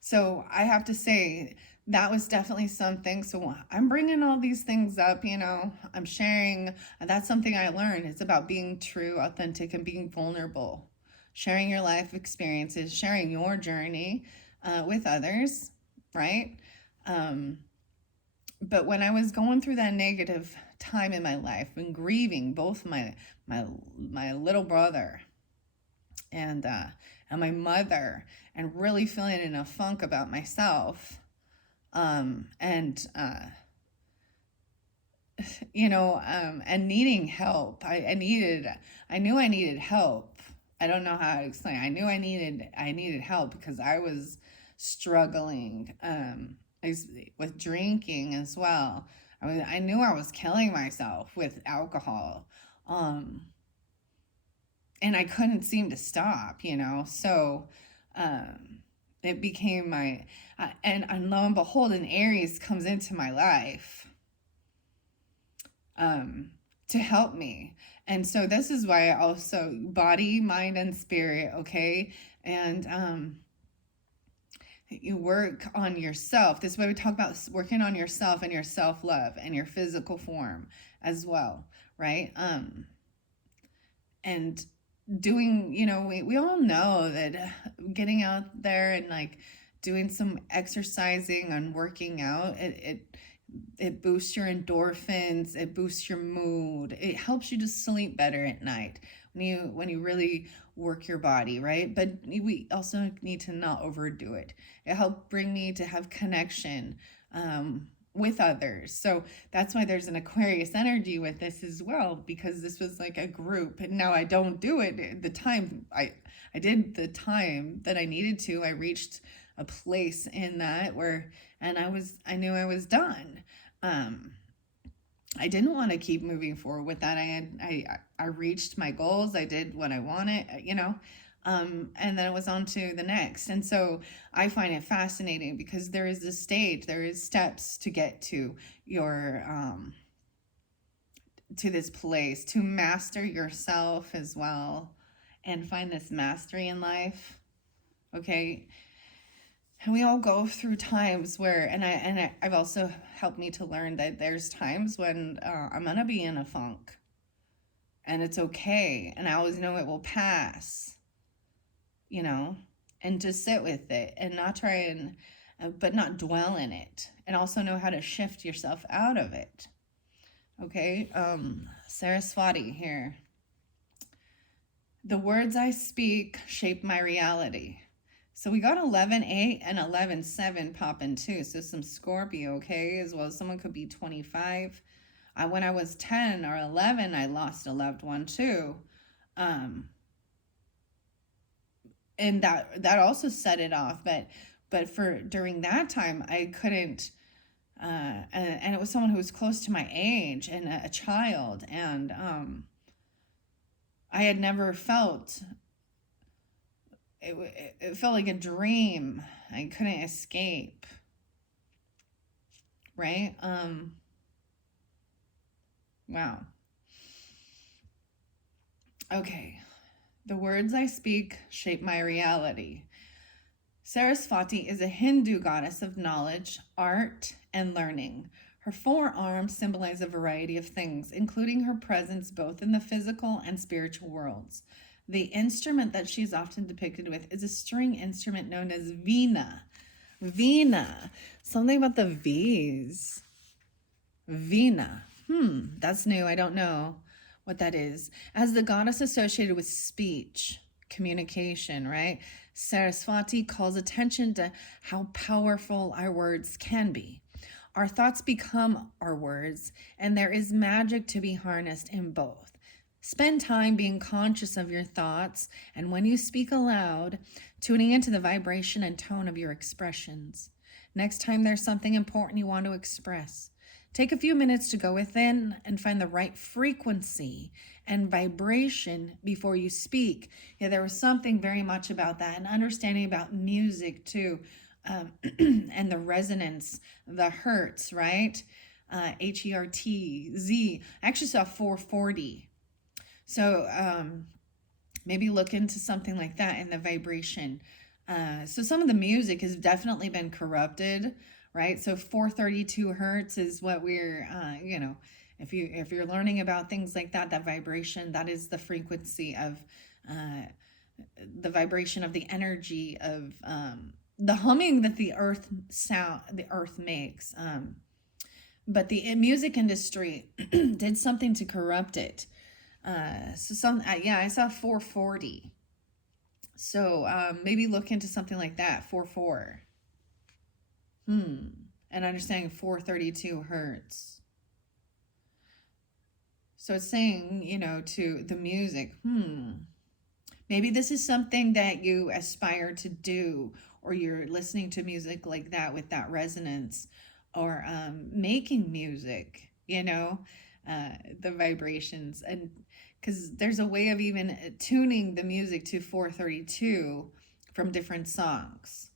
So I have to say, that was definitely something. So I'm bringing all these things up, I'm sharing. That's something I learned. It's about being true, authentic, and being vulnerable. Sharing your life experiences, sharing your journey with others, right? But when I was going through that negative time in my life and grieving both my little brother and my mother, and really feeling in a funk about myself, and and needing help. I knew I needed help. I don't know how to explain. I knew I needed help because I was struggling with drinking as well. I knew I was killing myself with alcohol. And I couldn't seem to stop. So it became and lo and behold, an Aries comes into my life to help me. And so this is why I also body, mind, and spirit, okay? And you work on yourself. This is why we talk about working on yourself and your self-love and your physical form as well, right? And doing, we all know that getting out there and like doing some exercising and working out, it boosts your endorphins, it boosts your mood, it helps you to sleep better at night when you really work your body, right? But we also need to not overdo it. It helped bring me to have connection with others. So that's why there's an Aquarius energy with this as well, because this was like a group. And now I don't do it the time I did the time that I needed to. I reached a place in that where, and I knew I was done. I didn't want to keep moving forward with that. I reached my goals. I did what I wanted, and then it was on to the next. And so I find it fascinating because there is this stage, there is steps to get to your to this place, to master yourself as well and find this mastery in life. Okay. And we all go through times where, I've also helped me to learn that there's times when I'm gonna be in a funk, and it's okay, and I always know it will pass, you know, and just sit with it and not try and, but not dwell in it, and also know how to shift yourself out of it. Okay, Saraswati here. The words I speak shape my reality. So we got 11-8 and 11-7 popping too. So some Scorpio, okay, as well as someone could be 25. When I was 10 or 11, I lost a loved one too. And that also set it off. But for during that time, I couldn't, and it was someone who was close to my age and a child. And I had never felt it felt like a dream. I couldn't escape. Right? Wow. Okay. The words I speak shape my reality. Saraswati is a Hindu goddess of knowledge, art, and learning. Her forearms symbolize a variety of things, including her presence both in the physical and spiritual worlds. The instrument that she's often depicted with is a string instrument known as Veena. Veena. Something about the V's. Veena. That's new. I don't know what that is. As the goddess associated with speech, communication, right? Saraswati calls attention to how powerful our words can be. Our thoughts become our words, and there is magic to be harnessed in both. Spend time being conscious of your thoughts, and when you speak aloud, tuning into the vibration and tone of your expressions. Next time there's something important you want to express, take a few minutes to go within and find the right frequency and vibration before you speak. Yeah, there was something very much about that, and understanding about music too, and the resonance, the hertz, right? HERTZ. I actually saw 440. So maybe look into something like that in the vibration. So some of the music has definitely been corrupted, right? So 432 hertz is what we're, if you're learning about things like that, that vibration, that is the frequency of the vibration of the energy of the humming that the earth makes. But the music industry did something to corrupt it. I saw 440. So maybe look into something like that, 44. And understanding 432 hertz. So it's saying, to the music, maybe this is something that you aspire to do, or you're listening to music like that with that resonance, or making music, the vibrations. And because there's a way of even tuning the music to 432 from different songs.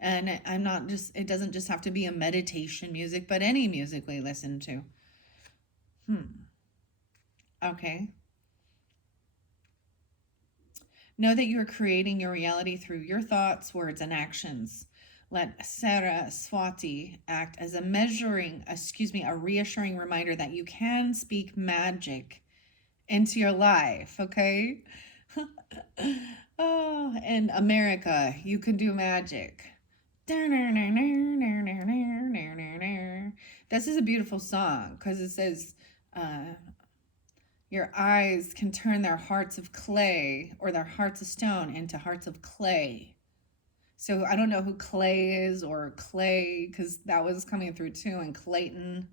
And it doesn't just have to be a meditation music, but any music we listen to. Okay. Know that you are creating your reality through your thoughts, words, and actions. Let Saraswati act as a reassuring reminder that you can speak magic into your life, okay? Oh, in America, you can do magic. This is a beautiful song because it says, your eyes can turn their hearts of clay or their hearts of stone into hearts of clay. So I don't know who Clay is or Clay, because that was coming through too, and Clayton.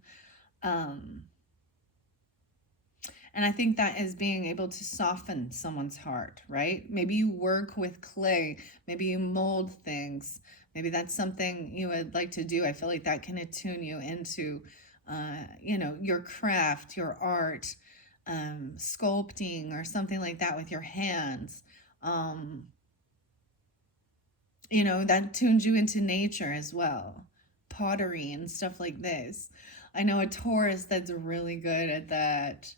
And I think that is being able to soften someone's heart, right? Maybe you work with clay. Maybe you mold things. Maybe that's something you would like to do. I feel like that can attune you into your craft, your art, sculpting or something like that with your hands. Um, that tunes you into nature as well. Pottery and stuff like this. I know a Taurus that's really good at that.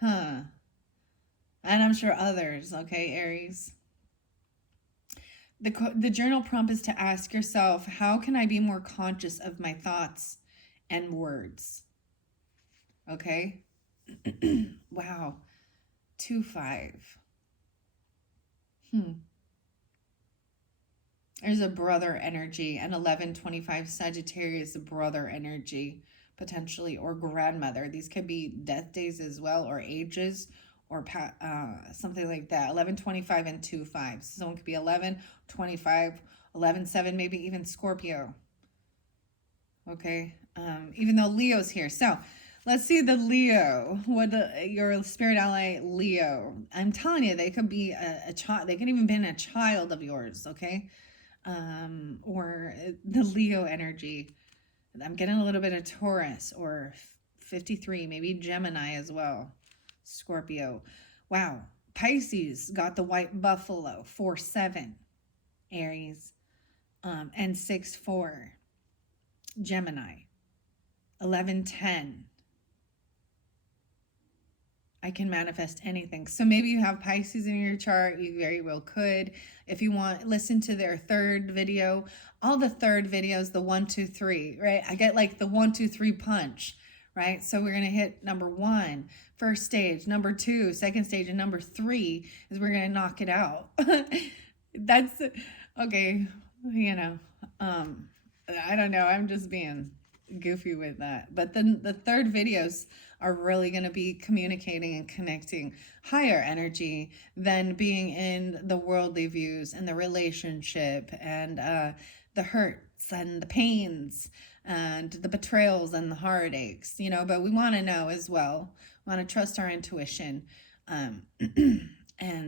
Huh. And I'm sure others, okay, Aries. The journal prompt is to ask yourself, how can I be more conscious of my thoughts and words? Okay? Wow. 2-5. There's a brother energy, and 11-25 Sagittarius brother energy, potentially, or grandmother. These could be death days as well, or ages, or something like that. 11-25 and 2-5. So someone could be 11-25, 11-7, maybe even Scorpio. Okay, even though Leo's here. So let's see the Leo. Your spirit ally Leo. I'm telling you, they could be a child. They could even be a child of yours. Okay, or the Leo energy. I'm getting a little bit of Taurus or 53, maybe Gemini as well. Scorpio. Wow. Pisces got the white buffalo, 4-7. Aries. And 6-4. Gemini. 11-10. I can manifest anything. So maybe you have Pisces in your chart. You very well could. If you want, listen to their third video. All the third videos, the 1, 2, 3, right? I get like the 1, 2, 3 punch, right? So we're going to hit number 1, first stage, number 2, second stage, and number 3 is we're going to knock it out. That's okay. I don't know. I'm just being goofy with that. But then the third videos are really going to be communicating and connecting higher energy than being in the worldly views and the relationship and the hurts and the pains and the betrayals and the heartaches, but we want to know as well. We want to trust our intuition. And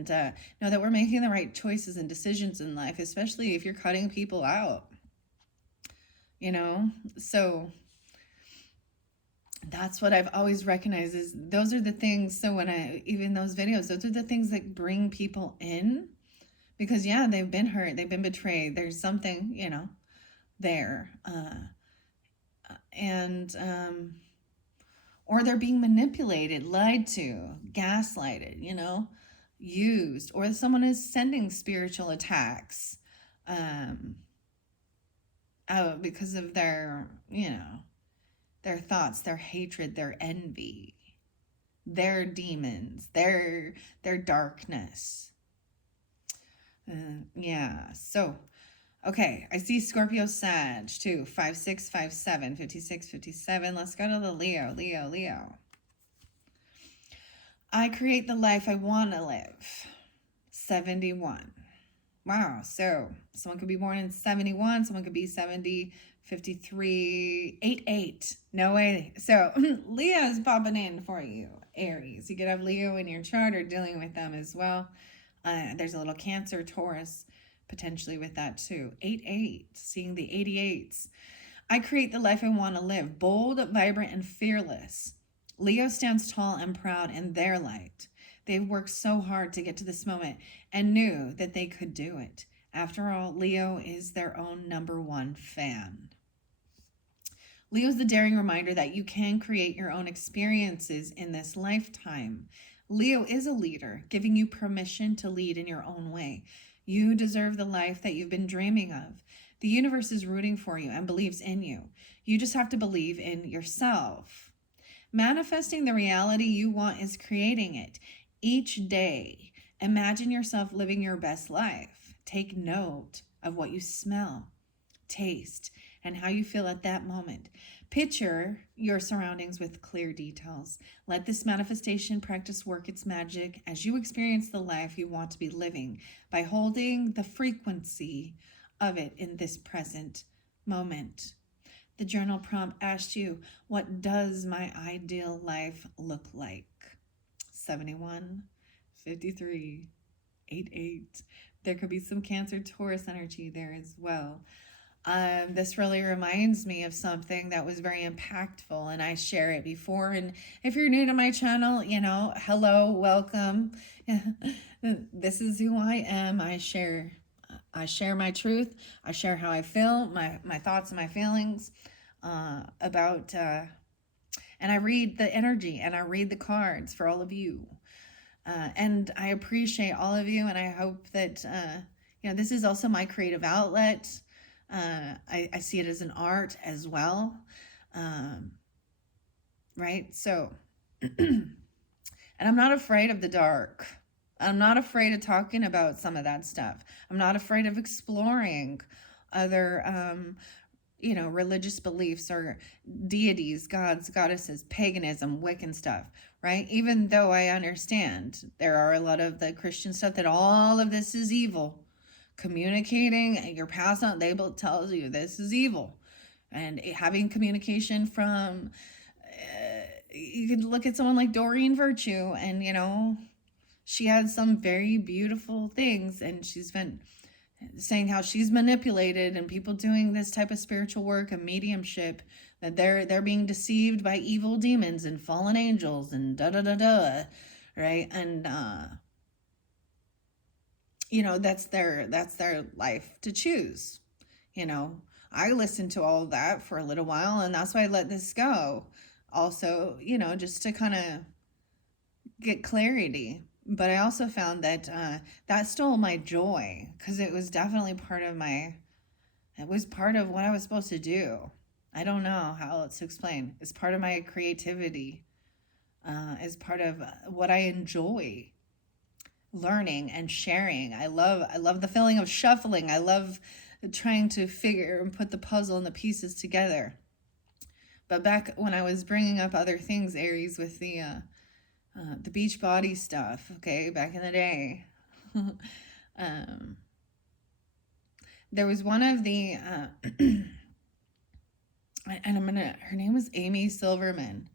know that we're making the right choices and decisions in life, especially if you're cutting people out. So that's what I've always recognized is those are the things. So even those videos, those are the things that bring people in because they've been hurt, they've been betrayed. There's something, there. Or they're being manipulated, lied to, gaslighted, used, or someone is sending spiritual attacks out because of their thoughts, their hatred, their envy, their demons, their darkness. So, okay, I see Scorpio Sag too. 5-6, 5-7, 56, 57. Let's go to the Leo. I create the life I want to live. 71. Wow, so someone could be born in 71, someone could be 70, 53, 88. No way. So Leo's popping in for you, Aries. You could have Leo in your chart or dealing with them as well. There's a little Cancer, Taurus, potentially with that too. 8-8, seeing the 88s. I create the life I want to live, bold, vibrant, and fearless. Leo stands tall and proud in their light. They've worked so hard to get to this moment and knew that they could do it. After all, Leo is their own number one fan. Leo's the daring reminder that you can create your own experiences in this lifetime. Leo is a leader, giving you permission to lead in your own way. You deserve the life that you've been dreaming of. The universe is rooting for you and believes in you. You just have to believe in yourself. Manifesting the reality you want is creating it. Each day, imagine yourself living your best life. Take note of what you smell, taste, and how you feel at that moment. Picture your surroundings with clear details. Let this manifestation practice work its magic as you experience the life you want to be living by holding the frequency of it in this present moment. The journal prompt asked you, what does my ideal life look like? 71, 53, 88. There could be some Cancer Taurus energy there as well. This really reminds me of something that was very impactful, and I share it before. And if you're new to my channel, hello, welcome. This is who I am. I share my truth. I share how I feel, my thoughts and my feelings about, and I read the energy and I read the cards for all of you. And I appreciate all of you, and I hope that, this is also my creative outlet. I see it as an art as well. Right? So, and I'm not afraid of the dark. I'm not afraid of talking about some of that stuff. I'm not afraid of exploring other, religious beliefs or deities, gods, goddesses, paganism, Wiccan stuff, right? Even though I understand there are a lot of the Christian stuff that all of this is evil. Communicating your past on label tells you this is evil. And having communication from, you can look at someone like Doreen Virtue, and she had some very beautiful things, and she's been saying how she's manipulated, and people doing this type of spiritual work and mediumship, that they're being deceived by evil demons and fallen angels and da da da da, right? And that's their life to choose. I listened to all of that for a little while, and that's why I let this go. Also, just to kind of get clarity. But I also found that that stole my joy, because it was definitely it was part of what I was supposed to do. I don't know how else to explain. It's part of my creativity. It's part of what I enjoy learning and sharing. I love the feeling of shuffling. I love trying to figure and put the puzzle and the pieces together. But back when I was bringing up other things, Aries, with the beach body stuff, okay, back in the day, there was one of the, and her name was Amy Silverman.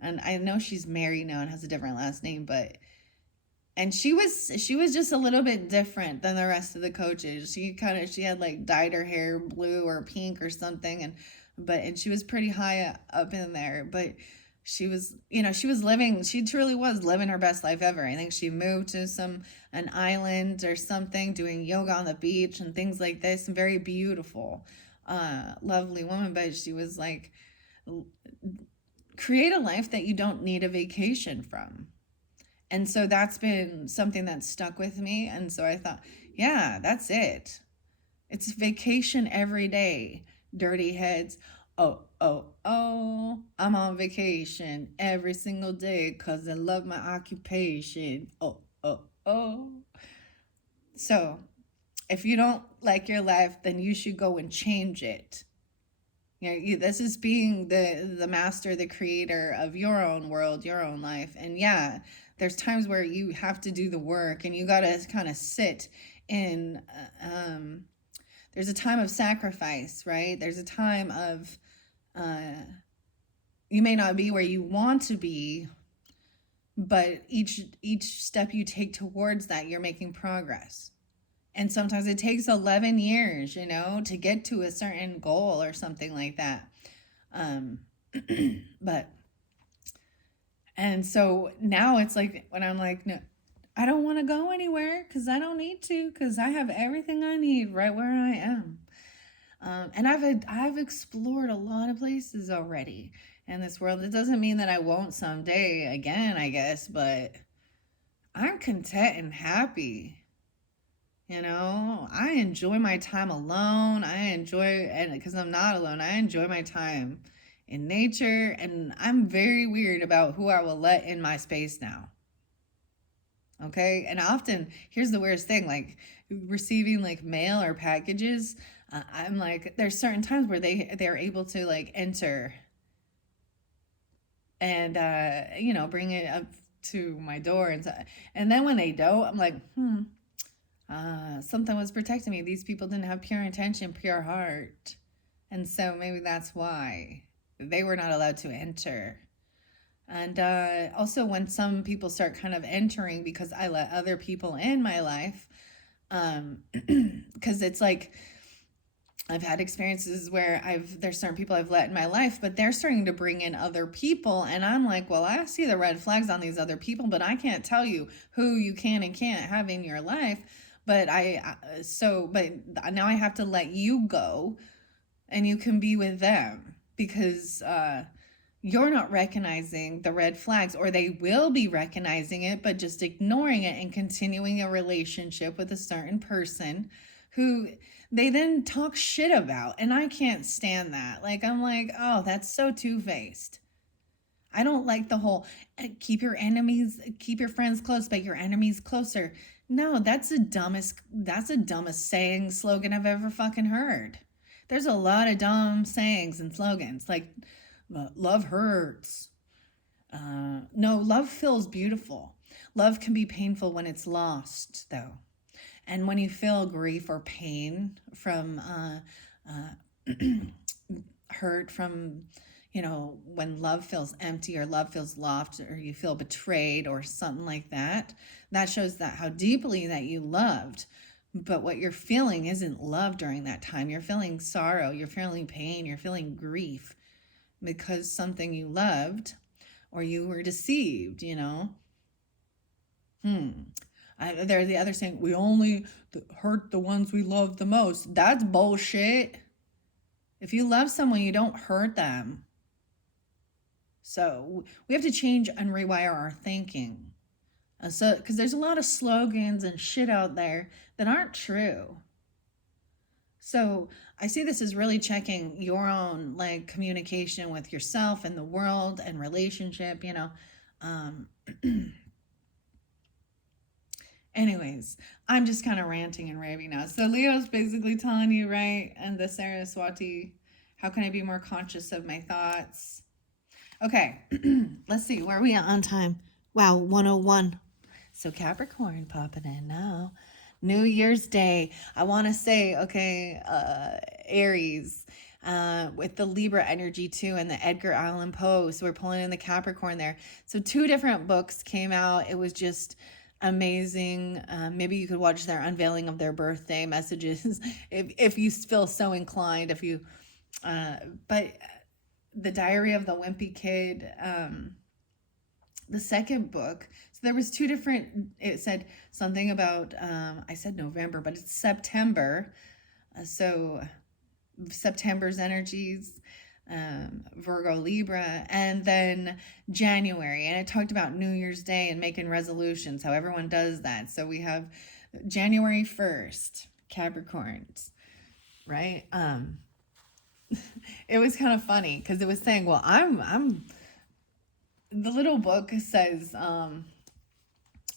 And I know she's married now and has a different last name, and she was just a little bit different than the rest of the coaches. She had like dyed her hair blue or pink or something, and she was pretty high up in there, but she truly was living her best life ever. I think she moved to an island or something, doing yoga on the beach and things like this. Very beautiful, lovely woman, but she was like, create a life that you don't need a vacation from. And so that's been something that stuck with me. And so I thought, yeah, that's it. It's vacation every day. Dirty heads. Oh, I'm on vacation every single day because I love my occupation. Oh. So if you don't like your life, then you should go and change it. This is being the master, the creator of your own world, your own life. And yeah, there's times where you have to do the work, and you got to kind of sit in, there's a time of sacrifice, right? There's a time of, you may not be where you want to be, but each step you take towards that, you're making progress. And sometimes it takes 11 years, to get to a certain goal or something like that. And so now it's like, when I'm like, no, I don't want to go anywhere because I don't need to, because I have everything I need right where I am. And I've explored a lot of places already in this world. It doesn't mean that I won't someday again, I guess, but I'm content and happy. I enjoy my time alone. And because I'm not alone, I enjoy my time in nature, and I'm very weird about who I will let in my space now. Okay? And often, here's the weirdest thing, like receiving like mail or packages, I'm like, there's certain times where they're able to like enter and bring it up to my door, and then when they don't, I'm like, something was protecting me. These people didn't have pure intention, pure heart. And so maybe that's why they were not allowed to enter. And also, when some people start kind of entering because I let other people in my life, because it's like, I've had experiences where there's certain people I've let in my life, but they're starting to bring in other people. And I'm like, well, I see the red flags on these other people, but I can't tell you who you can and can't have in your life. But but now I have to let you go and you can be with them because you're not recognizing the red flags, or they will be recognizing it, but just ignoring it and continuing a relationship with a certain person who they then talk shit about. And I can't stand that. Like, I'm like, oh, that's so two-faced. I don't like the whole keep your friends close, but your enemies closer. No, that's the dumbest saying slogan I've ever fucking heard. There's a lot of dumb sayings and slogans like love hurts. No, love feels beautiful. Love can be painful when it's lost, though. And when you feel grief or pain from hurt from, when love feels empty or love feels lost or you feel betrayed or something like that, that shows that how deeply that you loved. But what you're feeling isn't love during that time. You're feeling sorrow, you're feeling pain, you're feeling grief because something you loved or you were deceived, They're the other saying, we only hurt the ones we love the most. That's bullshit. If you love someone, you don't hurt them. So we have to change and rewire our thinking. Because there's a lot of slogans and shit out there that aren't true. So I see this as really checking your own like communication with yourself and the world and relationship, Anyways, I'm just kind of ranting and raving now. So Leo's basically telling you, right? And the Saraswati, how can I be more conscious of my thoughts? Okay, let's see. Where are we at on time? Wow, 101. So Capricorn popping in now. New Year's Day. I want to say, okay, Aries, with the Libra energy too, and the Edgar Allan Poe. So we're pulling in the Capricorn there. So 2 different books came out. It was just amazing. Maybe you could watch their unveiling of their birthday messages if you feel so inclined. But the Diary of the Wimpy Kid, the second book. So there was 2 different. It said something about. I said November, but it's September. So September's energies. Virgo, Libra, and then January. And it talked about New Year's Day and making resolutions, how everyone does that. So we have January 1st, Capricorns, right? It was kind of funny because it was saying, well, I'm the little book says,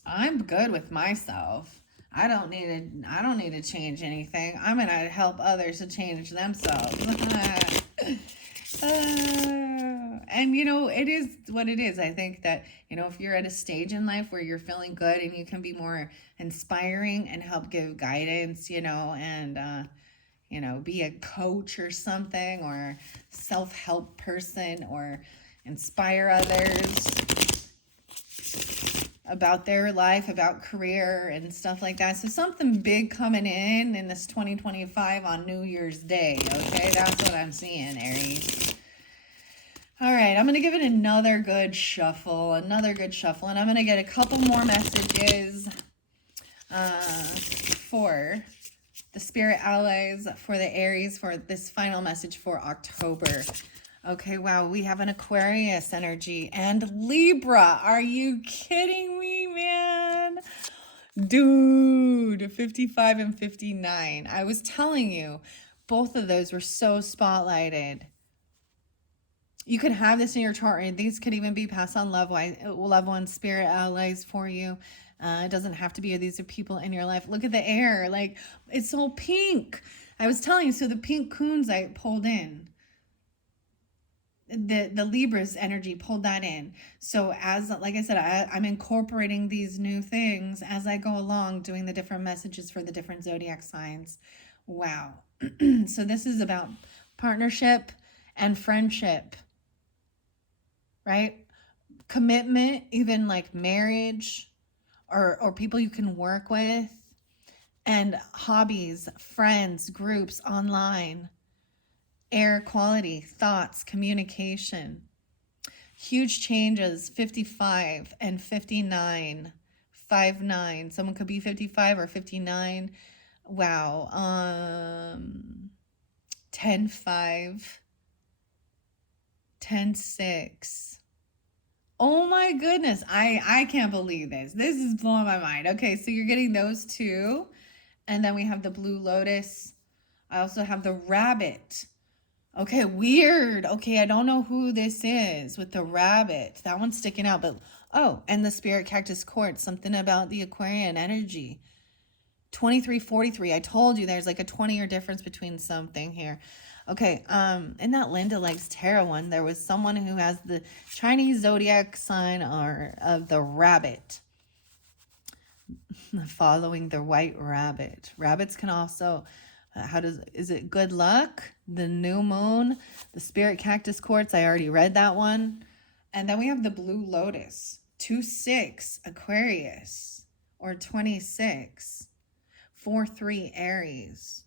I'm good with myself. I don't need to change anything. I'm going to help others to change themselves. And it is what it is. I think that if you're at a stage in life where you're feeling good and you can be more inspiring and help give guidance, and be a coach or something, or self-help person, or inspire others about their life, about career and stuff like that. So something big coming in this 2025 on New Year's Day. Okay, that's what I'm seeing, Aries. All right, I'm going to give it another good shuffle, and I'm going to get a couple more messages for the spirit allies, for the Aries, for this final message for October. Okay, wow, we have an Aquarius energy and Libra. Are you kidding me, man? Dude, 55 and 59. I was telling you, both of those were so spotlighted. You could have this in your chart, and these could even be passed on loved ones, spirit allies for you. It doesn't have to be. These are people in your life. Look at the air. Like, it's all pink. I was telling you, so the pink coons I pulled in. The Libra's energy pulled that in. So like I said, I'm incorporating these new things as I go along, doing the different messages for the different zodiac signs. Wow. So this is about partnership and friendship, right? Commitment, even like marriage or people you can work with. and hobbies, friends, groups, online, air quality, thoughts, communication. Huge changes, 55 and 59, 59. Someone could be 55 or 59. Wow. 10 5, 10 6. Oh my goodness. I can't believe this. This is blowing my mind. Okay, so you're getting those two. And then we have the blue lotus. I also have the rabbit. Okay, weird. Okay, I don't know who this is with the rabbit. That one's sticking out, but oh, and the spirit cactus quartz, something about the Aquarian energy. 2343. I told you there's like a 20-year difference between something here. Okay, in that Linda Likes Tarot one, there was someone who has the Chinese zodiac sign or of the rabbit. Following the white rabbit. Rabbits can also is it good luck? The new moon, the spirit cactus quartz, I already read that one. And then we have the blue lotus, 2-6 Aquarius, or 26, 4-3 Aries.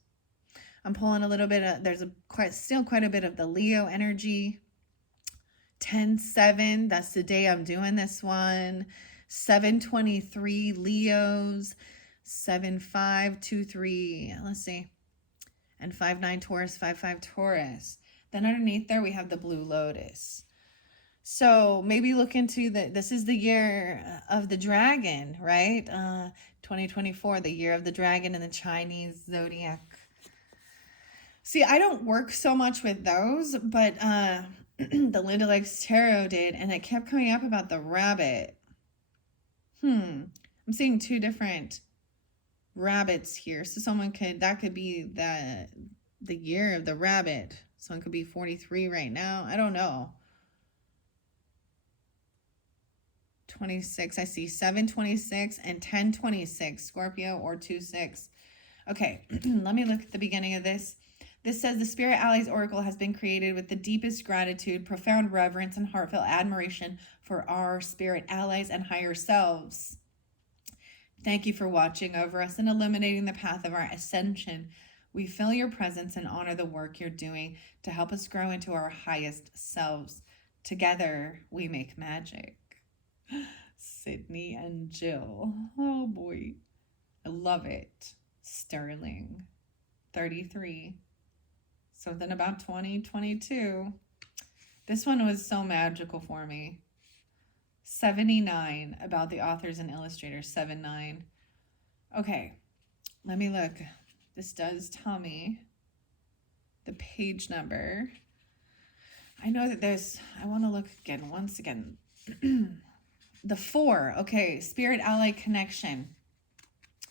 I'm pulling a little bit of, there's still quite a bit of the Leo energy. 10-7, that's the day I'm doing this one. 7-23 Leos, 7-5-2-3, let's see, and 5-9 Taurus, 5-5 Taurus. Then underneath there we have the blue lotus. So maybe look into this is the year of the dragon, right? 2024, the year of the dragon in the Chinese zodiac. See, I don't work so much with those, but the Linda Likes Tarot did, and it kept coming up about the rabbit. I'm seeing two different rabbits here. So that could be the year of the rabbit. Someone could be 43 right now. I don't know. 26, I see 7-26 and 10-26, Scorpio or 2-6. Okay, let me look at the beginning of this. This says the Spirit Allies Oracle has been created with the deepest gratitude, profound reverence, and heartfelt admiration for our spirit allies and higher selves. Thank you for watching over us and illuminating the path of our ascension. We feel your presence and honor the work you're doing to help us grow into our highest selves. Together, we make magic. Sydney and Jill. Oh boy. I love it. Sterling. 33. Something about 2022. This one was so magical for me. 79, about the authors and illustrators. 79. Okay, let me look. This does tell me the page number. I know that I want to look again, once again. The 4, okay, Spirit Ally Connection.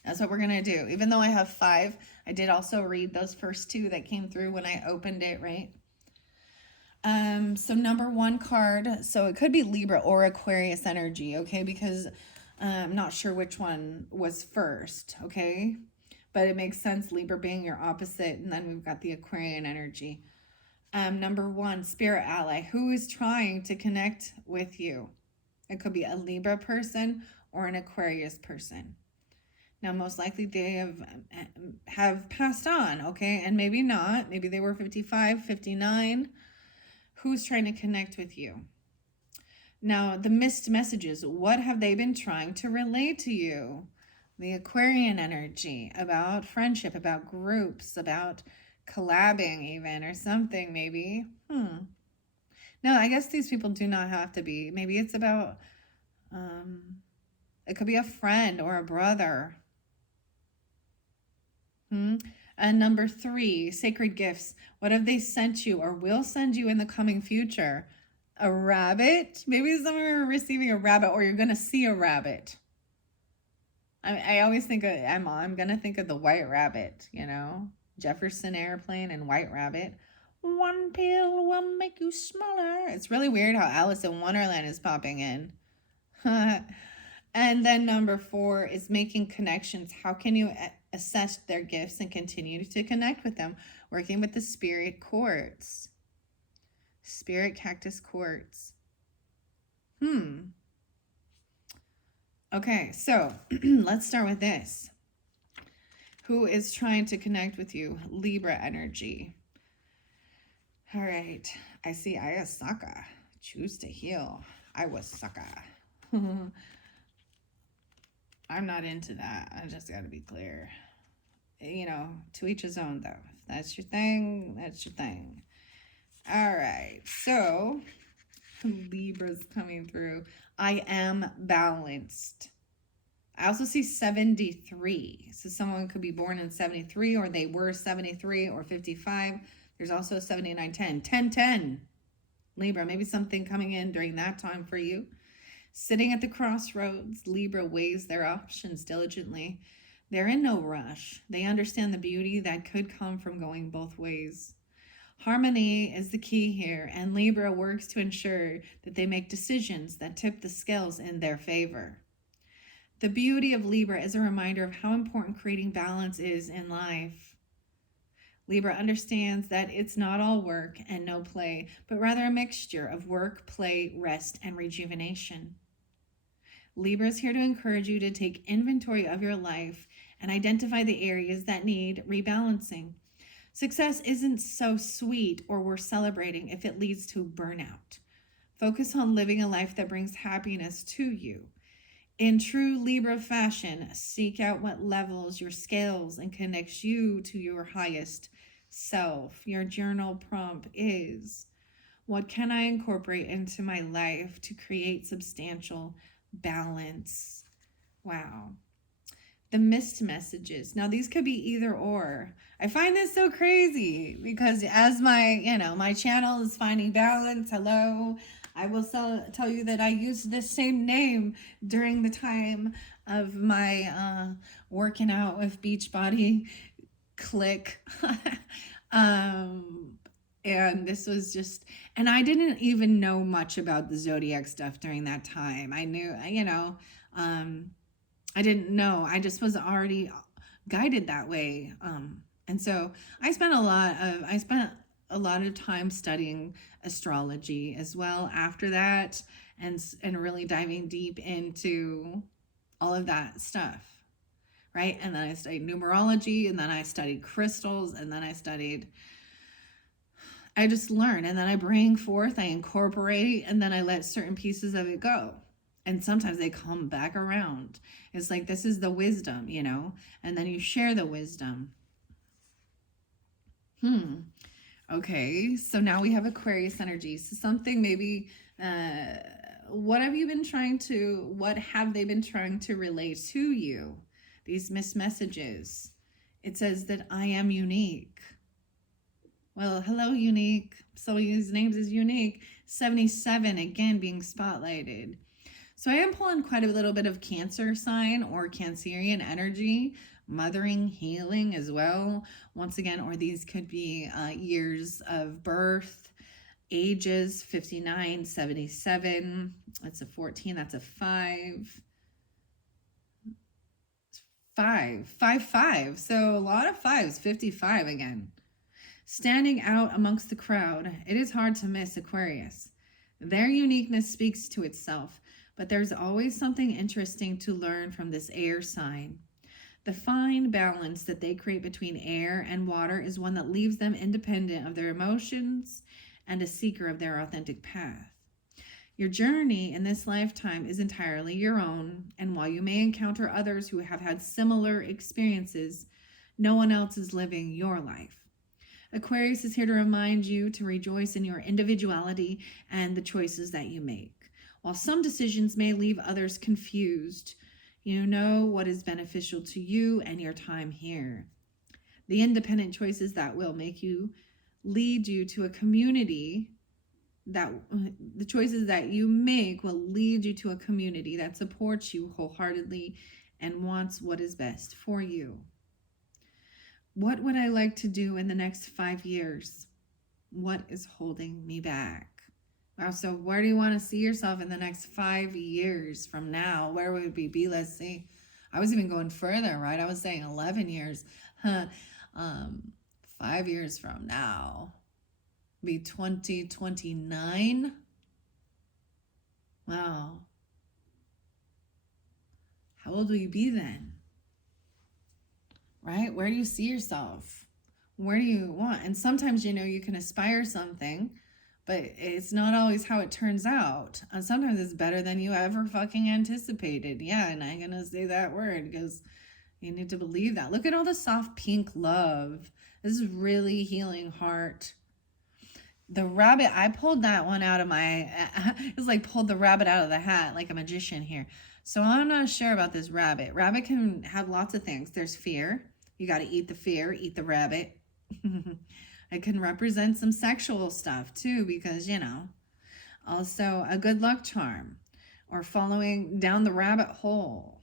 That's what we're going to do. Even though I have 5, I did also read those first 2 that came through when I opened it, right? So number 1 card, so it could be Libra or Aquarius energy, okay? Because I'm not sure which one was first, okay? But it makes sense, Libra being your opposite, and then we've got the Aquarian energy. Number 1, Spirit Ally. Who is trying to connect with you? It could be a Libra person or an Aquarius person. Now, most likely they have passed on, okay? And maybe not. Maybe they were 55, 59. Who's trying to connect with you? Now, the missed messages. What have they been trying to relay to you? The Aquarian energy, about friendship, about groups, about collabing even, or something maybe. No, I guess these people do not have to be. Maybe it's about, it could be a friend or a brother. And number 3, sacred gifts. What have they sent you or will send you in the coming future? A rabbit? Maybe some are receiving a rabbit, or you're going to see a rabbit. I always think I'm going to think of the white rabbit, you know, Jefferson Airplane and White Rabbit. One pill will make you smaller. It's really weird how Alice in Wonderland is popping in. And then number 4 is making connections. How can you assess their gifts and continue to connect with them? Working with the spirit quartz. Spirit cactus quartz. Okay, so let's start with this. Who is trying to connect with you? Libra energy. All right. I see Ayasaka. Choose to heal. Iwasaka. I'm not into that. I just got to be clear. You know, to each his own, though. If that's your thing, that's your thing. All right. So, Libra's coming through. I am balanced. I also see 73. So someone could be born in 73, or they were 73 or 55. There's also 79, 10. 10, 10. Libra, maybe something coming in during that time for you. Sitting at the crossroads, Libra weighs their options diligently. They're in no rush. They understand the beauty that could come from going both ways. Harmony is the key here, and Libra works to ensure that they make decisions that tip the scales in their favor. The beauty of Libra is a reminder of how important creating balance is in life. Libra understands that it's not all work and no play, but rather a mixture of work, play, rest, and rejuvenation. Libra is here to encourage you to take inventory of your life and identify the areas that need rebalancing. Success isn't so sweet or worth celebrating if it leads to burnout. Focus on living a life that brings happiness to you. In true Libra fashion, seek out what levels your scales and connects you to your highest self. Your journal prompt is, what can I incorporate into my life to create substantial balance? Wow. The missed messages. Now, these could be either or. I find this so crazy because as my channel is finding balance, hello, I will tell you that I used this same name during the time of my working out with Beachbody click. And this was just, and I didn't even know much about the zodiac stuff during that time. I knew, I didn't know. I just was already guided that way. And so I spent a lot of time studying astrology as well after that, and really diving deep into all of that stuff. Right? And then I studied numerology, and then I studied crystals, and then I just learn, and then I bring forth, I incorporate, and then I let certain pieces of it go. And sometimes they come back around. It's like, this is the wisdom, and then you share the wisdom. Okay, so now we have Aquarius energy. So something maybe, what have they been trying to relate to you? These missed messages. It says that I am unique. Well, hello, unique. So his names is unique. 77, again, being spotlighted. So I am pulling quite a little bit of Cancer sign or Cancerian energy, mothering, healing as well. Once again, or these could be years of birth, ages, 59, 77. That's a 14, that's a 5. 5. So a lot of 5s, 55 again. Standing out amongst the crowd, it is hard to miss Aquarius. Their uniqueness speaks to itself, but there's always something interesting to learn from this air sign. The fine balance that they create between air and water is one that leaves them independent of their emotions and a seeker of their authentic path. Your journey in this lifetime is entirely your own, and while you may encounter others who have had similar experiences, no one else is living your life. Aquarius is here to remind you to rejoice in your individuality and the choices that you make. While some decisions may leave others confused, you know what is beneficial to you and your time here. The independent choices that will make you lead you to a community the choices that you make will lead you to a community that supports you wholeheartedly and wants what is best for you. What would I like to do in the next 5 years? What is holding me back? Wow, so where do you want to see yourself in the next 5 years from now? Where would we be? Let's see. I was even going further, right? I was saying 11 years. 5 years from now. Be 2029. Wow. How old will you be then? right? Where do you see yourself? Where do you want? And sometimes, you can aspire something, but it's not always how it turns out. And sometimes it's better than you ever fucking anticipated. Yeah, and I'm gonna say that word because you need to believe that. Look at all the soft pink love. This is really healing heart. The rabbit, I pulled that one out of my, it's like pulled the rabbit out of the hat like a magician here. So I'm not sure about this rabbit. Rabbit can have lots of things. There's fear. You got to eat the fear, eat the rabbit. It can represent some sexual stuff too, because, also a good luck charm or following down the rabbit hole.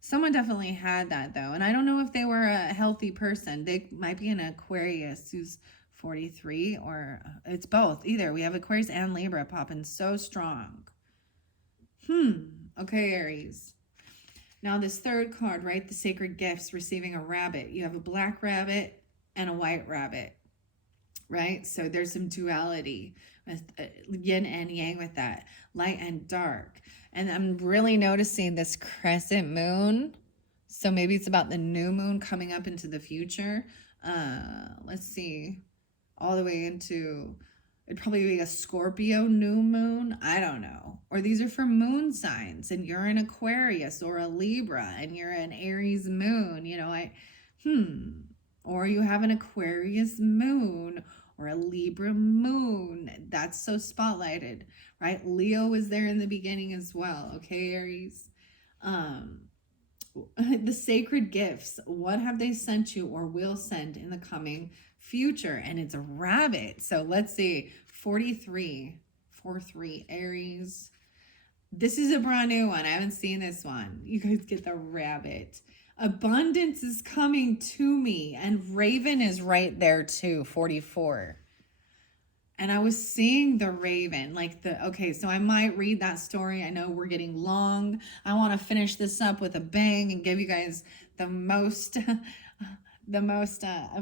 Someone definitely had that though. And I don't know if they were a healthy person. They might be an Aquarius who's 43, or it's both. Either we have Aquarius and Libra popping so strong. Okay, Aries. Now this third card, right? The sacred gifts, receiving a rabbit. You have a black rabbit and a white rabbit, right? So there's some duality with yin and yang with that, light and dark. And I'm really noticing this crescent moon. So maybe it's about the new moon coming up into the future. Let's see, all the way into, it'd probably be a Scorpio new moon. I don't know. Or these are for moon signs, and you're an Aquarius or a Libra, and you're an Aries moon. Or you have an Aquarius moon or a Libra moon. That's so spotlighted, right? Leo was there in the beginning as well. Okay, Aries. The sacred gifts. What have they sent you or will send in the coming future? And it's a rabbit. So let's see. 43. 4-3 Aries. This is a brand new one. I haven't seen this one. You guys get the rabbit. Abundance is coming to me. And Raven is right there too, 44. And I was seeing the Raven, okay, so I might read that story. I know we're getting long. I want to finish this up with a bang and give you guys the most, I'm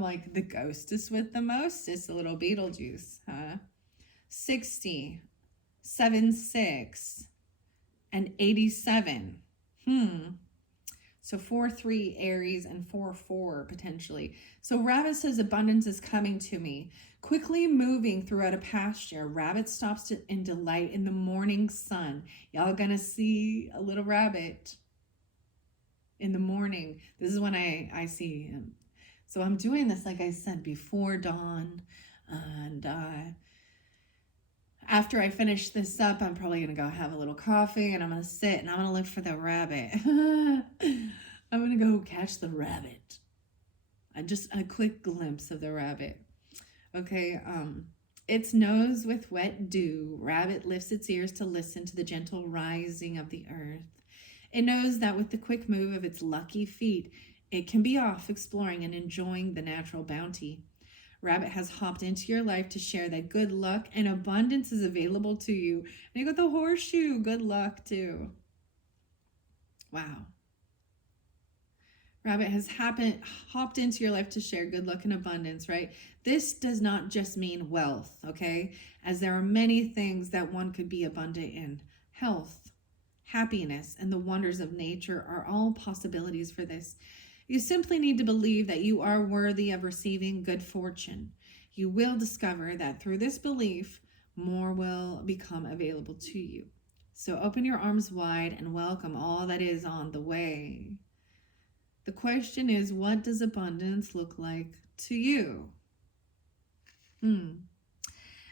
like, the ghostess with the mostest, a little Beetlejuice, huh? 60, 7-6, and 87. So 4-3 Aries and 4-4 potentially. So rabbit says abundance is coming to me. Quickly moving throughout a pasture, rabbit stops in delight in the morning sun. Y'all gonna see a little rabbit in the morning. This is when I see him. So I'm doing this, like I said, before dawn. And after I finish this up, I'm probably going to go have a little coffee, and I'm going to sit and I'm going to look for the rabbit. I'm going to go catch the rabbit. Just a quick glimpse of the rabbit. Okay, its nose with wet dew, rabbit lifts its ears to listen to the gentle rising of the earth. It knows that with the quick move of its lucky feet, it can be off exploring and enjoying the natural bounty. Rabbit has hopped into your life to share that good luck and abundance is available to you. And you got the horseshoe, good luck too. Wow. Rabbit has hopped into your life to share good luck and abundance, right? This does not just mean wealth, okay? As there are many things that one could be abundant in. Health, happiness, and the wonders of nature are all possibilities for this. You simply need to believe that you are worthy of receiving good fortune. You will discover that through this belief, more will become available to you. So open your arms wide and welcome all that is on the way. The question is, what does abundance look like to you? And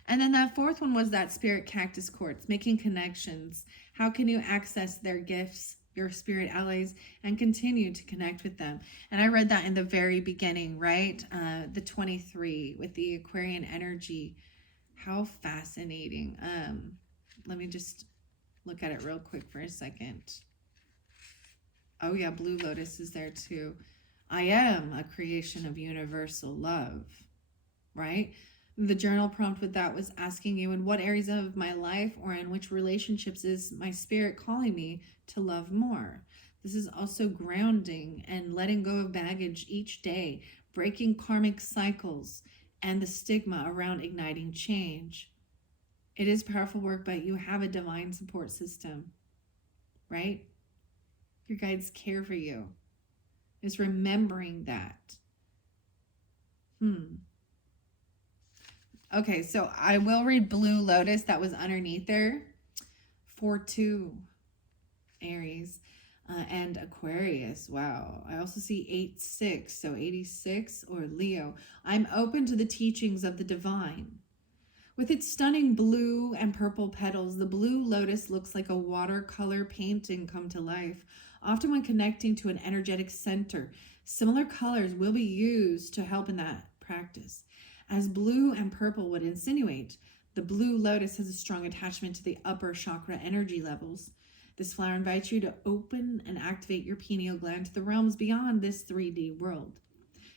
then that fourth one was that spirit cactus quartz, making connections. How can you access their gifts, your spirit allies, and continue to connect with them? And I read that in the very beginning, right? The 23 with the Aquarian energy. How fascinating. Let me just look at it real quick for a second. Oh yeah, Blue Lotus is there too. I am a creation of universal love, right? The journal prompt with that was asking you, in what areas of my life or in which relationships is my spirit calling me to love more? This is also grounding and letting go of baggage each day, breaking karmic cycles and the stigma around igniting change. It is powerful work, but you have a divine support system, right? Your guides care for you. Is remembering that. Okay, so I will read Blue Lotus that was underneath there. 4-2, Aries. And Aquarius. Wow. I also see 8-6, so 86 or Leo. I'm open to the teachings of the divine. With its stunning blue and purple petals, the Blue Lotus looks like a watercolor painting come to life. Often when connecting to an energetic center, similar colors will be used to help in that practice. As blue and purple would insinuate, the Blue Lotus has a strong attachment to the upper chakra energy levels. This flower invites you to open and activate your pineal gland to the realms beyond this 3D world.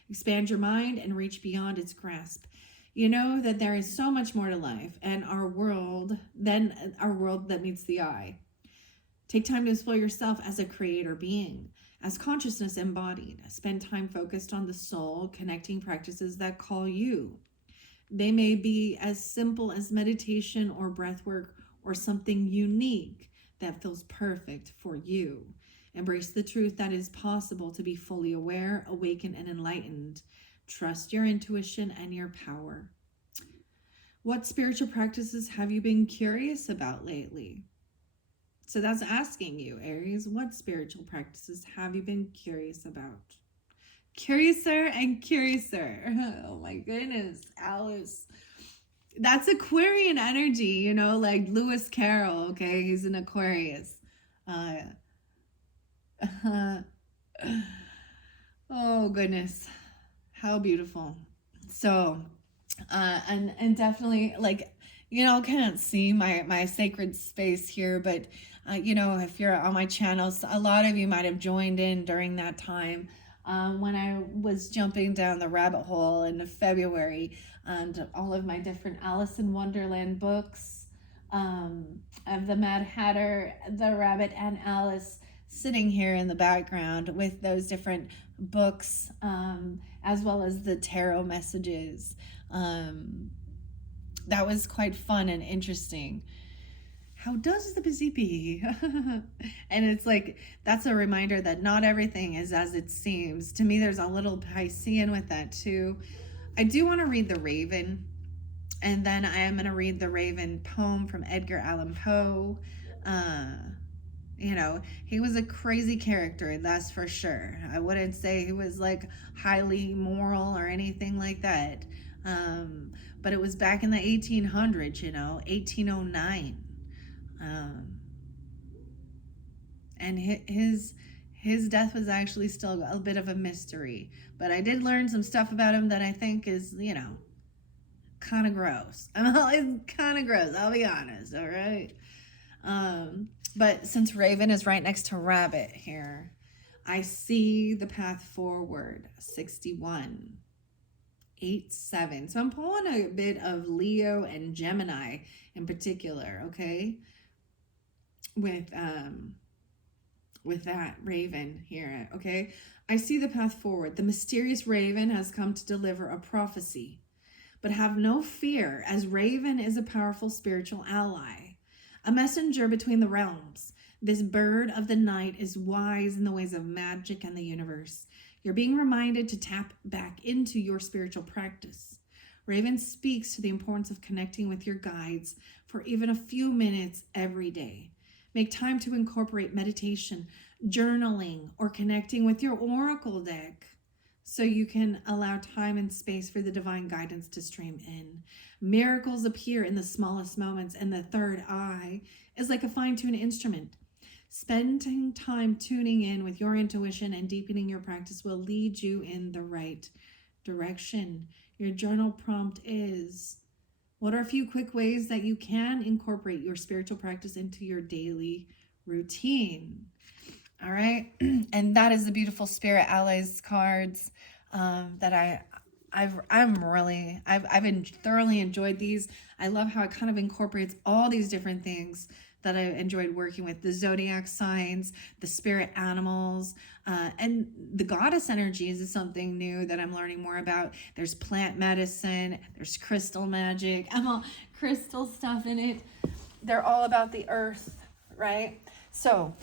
Expand your mind and reach beyond its grasp. You know that there is so much more to life and our world than our world that meets the eye. Take time to explore yourself as a creator being, as consciousness embodied. Spend time focused on the soul, connecting practices that call you. They may be as simple as meditation or breath work or something unique that feels perfect for you. Embrace the truth that it is possible to be fully aware, awakened, and enlightened. Trust your intuition and your power. What spiritual practices have you been curious about lately? So that's asking you, Aries, what spiritual practices have you been curious about? Curiouser and curiouser. Oh my goodness, Alice. That's Aquarian energy, you know, like Lewis Carroll, okay? He's an Aquarius. Oh goodness, how beautiful. So and definitely, like, you know, can't see my sacred space here, but you know, if you're on my channels, a lot of you might have joined in during that time when I was jumping down the rabbit hole in February, and all of my different Alice in Wonderland books, of the Mad Hatter, the Rabbit, and Alice sitting here in the background with those different books, as well as the tarot messages. That was quite fun and interesting. How does the busy bee? And it's like, that's a reminder that not everything is as it seems. To me, there's a little Piscean with that too. I do want to read The Raven, and then I am going to read the Raven poem from Edgar Allan Poe. You know, he was a crazy character, that's for sure. I wouldn't say he was like highly moral or anything like that. But it was back in the 1800s, you know, 1809. And his death was actually still a bit of a mystery. But I did learn some stuff about him that I think is, you know, kind of gross. It's kind of gross, I'll be honest, all right? But since Raven is right next to Rabbit here, I see the path forward, 61, 8-7. So I'm pulling a bit of Leo and Gemini in particular, okay? With that Raven here, okay? I see the path forward. The mysterious Raven has come to deliver a prophecy. But have no fear, as Raven is a powerful spiritual ally, a messenger between the realms. This bird of the night is wise in the ways of magic and the universe. You're being reminded to tap back into your spiritual practice. Raven speaks to the importance of connecting with your guides for even a few minutes every day. Make time to incorporate meditation, journaling, or connecting with your oracle deck, so you can allow time and space for the divine guidance to stream in. Miracles appear in the smallest moments, and the third eye is like a fine-tuned instrument. Spending time tuning in with your intuition and deepening your practice will lead you in the right direction. Your journal prompt is, what are a few quick ways that you can incorporate your spiritual practice into your daily routine? All right. And that is the beautiful Spirit Allies cards that I've thoroughly enjoyed these. I love how it kind of incorporates all these different things that I enjoyed working with: the zodiac signs, the spirit animals, and the goddess energies is something new that I'm learning more about. There's plant medicine, there's crystal magic, crystal stuff in it. They're all about the earth, right? So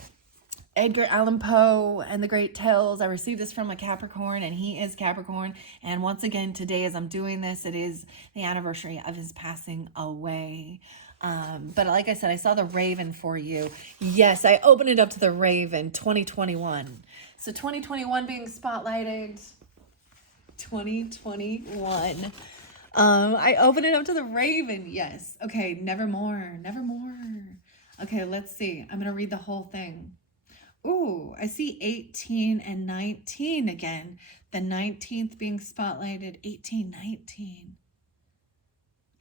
Edgar Allan Poe and the Great Tales. I received this from a Capricorn, and he is Capricorn. And once again, today, as I'm doing this, it is the anniversary of his passing away. But like I said, I saw the Raven for you. Yes, I opened it up to the Raven 2021. So 2021 being spotlighted. 2021. I opened it up to the Raven. Yes. Okay, nevermore. Nevermore. Okay, let's see. I'm going to read the whole thing. Ooh, I see 18 and 19 again. The 19th being spotlighted. 18, 19.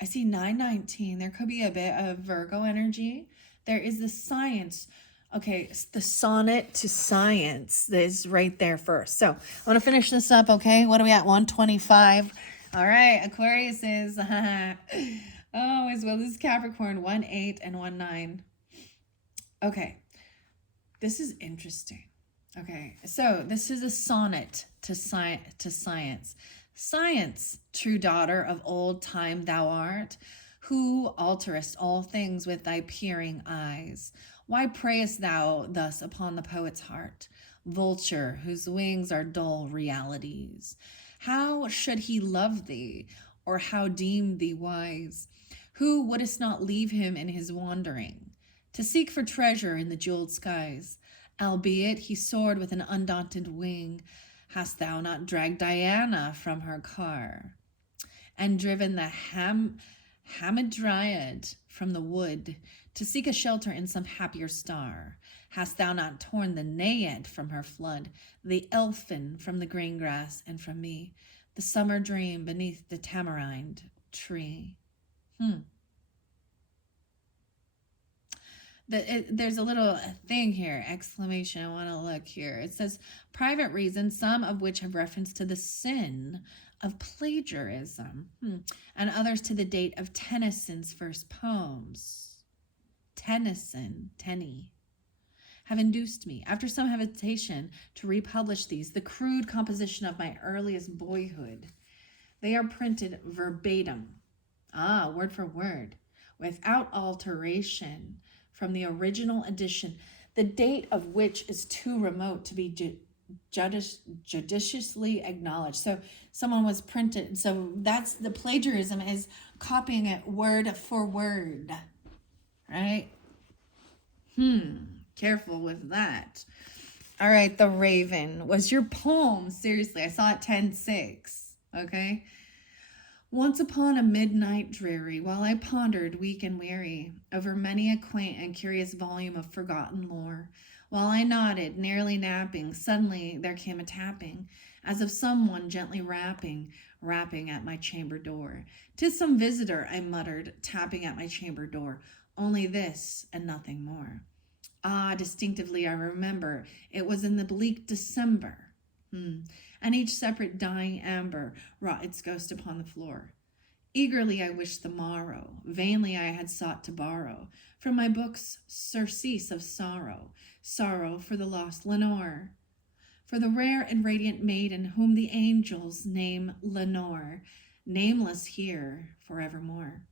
I see 919. There could be a bit of Virgo energy. There is the science. Okay, the sonnet to science is right there first. So I want to finish this up, okay? What are we at? 125. All right, Aquarius is, oh, as well as Capricorn, 1-8 and 1-9. Okay, this is interesting. Okay, so this is a sonnet to science. Science, true daughter of old time thou art, who alterest all things with thy peering eyes. Why preyest thou thus upon the poet's heart? Vulture, whose wings are dull realities. How should he love thee, or how deem thee wise? Who wouldst not leave him in his wandering, to seek for treasure in the jeweled skies? Albeit he soared with an undaunted wing, hast thou not dragged Diana from her car, and driven the Hamadryad from the wood, to seek a shelter in some happier star? Hast thou not torn the Naiad from her flood, the Elfin from the green grass, and from me, the summer dream beneath the tamarind tree? There's a little thing here, exclamation. I want to look here. It says private reasons, some of which have reference to the sin of plagiarism, and others to the date of Tennyson's first poems. Tenny, have induced me, after some hesitation, to republish these, the crude composition of my earliest boyhood. They are printed verbatim, word for word, without alteration, from the original edition, the date of which is too remote to be judiciously acknowledged. So someone was printed. So that's the plagiarism, is copying it word for word, right? Careful with that. All right, the Raven was your poem. Seriously, I saw it 10-6. Okay. Once upon a midnight dreary, while I pondered, weak and weary, over many a quaint and curious volume of forgotten lore, while I nodded, nearly napping, suddenly there came a tapping, as of someone gently rapping at my chamber door. "'Tis some visitor," I muttered, tapping at my chamber door. "Only this, and nothing more." Distinctively I remember, it was in the bleak December. And each separate dying amber wrought its ghost upon the floor. Eagerly I wished the morrow, vainly I had sought to borrow from my books surcease of sorrow, sorrow for the lost Lenore, for the rare and radiant maiden whom the angels name Lenore, nameless here forevermore.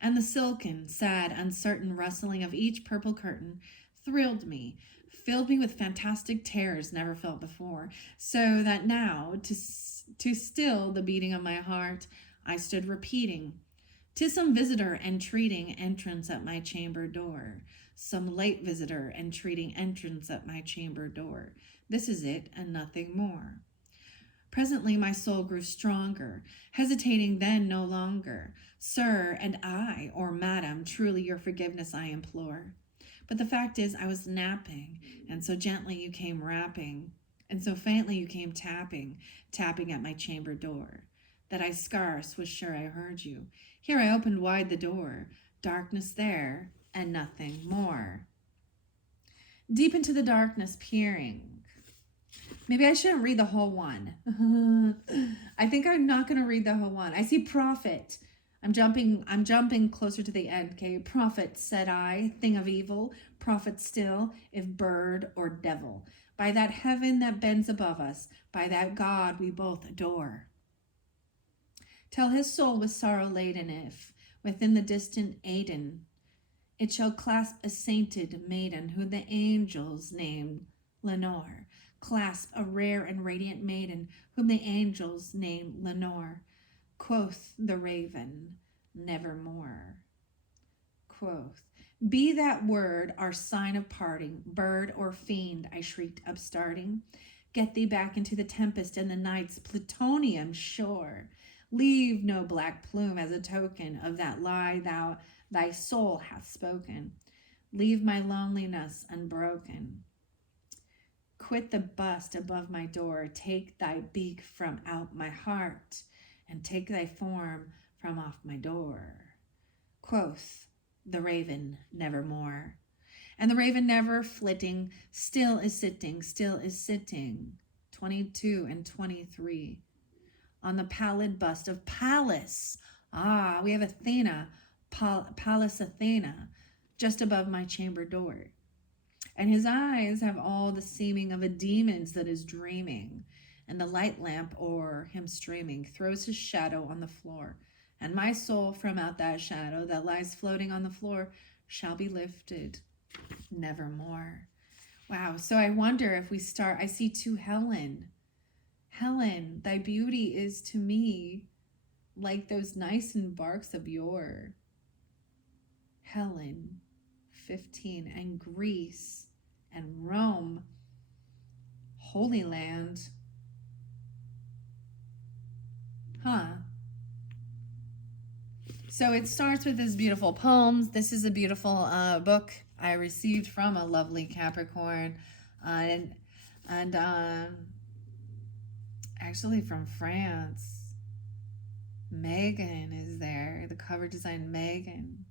And the silken, sad, uncertain rustling of each purple curtain thrilled me, filled me with fantastic terrors never felt before, so that now, to still the beating of my heart, I stood repeating, "'Tis some visitor entreating entrance at my chamber door, some late visitor entreating entrance at my chamber door. This is it, and nothing more." Presently my soul grew stronger, hesitating then no longer. "Sir, and I, or madam, truly your forgiveness I implore. But the fact is I was napping, and so gently you came rapping, and so faintly you came tapping at my chamber door, that I scarce was sure I heard you. Here I opened wide the door, darkness there, and nothing more." Deep into the darkness peering. Maybe I shouldn't read the whole one. I think I'm not going to read the whole one. I see prophet. I'm jumping closer to the end, okay? "Prophet, said I, thing of evil, prophet still, if bird or devil, by that heaven that bends above us, by that God we both adore. Tell his soul with sorrow laden if, within the distant Aden, It shall clasp a sainted maiden whom the angels named Lenore. Clasp a rare and radiant maiden whom the angels named Lenore. Quoth the raven, nevermore. Quoth, be that word our sign of parting, bird or fiend, I shrieked, upstarting. Get thee back into the tempest and the night's plutonium shore. Leave no black plume as a token of that lie thy soul hath spoken. Leave my loneliness unbroken. Quit the bust above my door. Take thy beak from out my heart, and take thy form from off my door. Quoth the raven, nevermore. And the raven, never flitting, still is sitting, still is sitting. 22 and 23. On the pallid bust of Pallas. Ah, we have Athena, Pallas Athena, just above my chamber door. And his eyes have all the seeming of a demon's that is dreaming, and the light lamp o'er him streaming throws his shadow on the floor. And my soul from out that shadow that lies floating on the floor shall be lifted nevermore. Wow. So I wonder if we start, I see to Helen. Helen, thy beauty is to me like those nice and barks of yore. Helen, 15, and Greece and Rome, Holy Land. Huh. So it starts with this beautiful poems. This is a beautiful book I received from a lovely Capricorn, and actually from France. Megan is there. The cover design, Megan.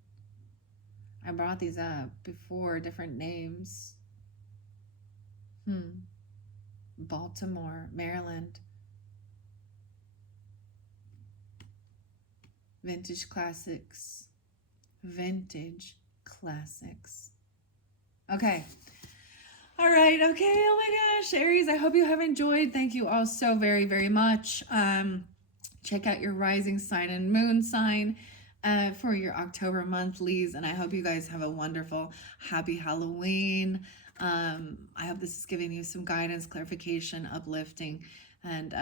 I brought these up before, different names. Baltimore, Maryland. Vintage classics. Vintage classics. Okay. All right. Okay. Oh my gosh, Aries, I hope you have enjoyed. Thank you all so very, very much. Check out your rising sign and moon sign for your October monthlies. And I hope you guys have a wonderful, happy Halloween. I hope this is giving you some guidance, clarification, uplifting. And,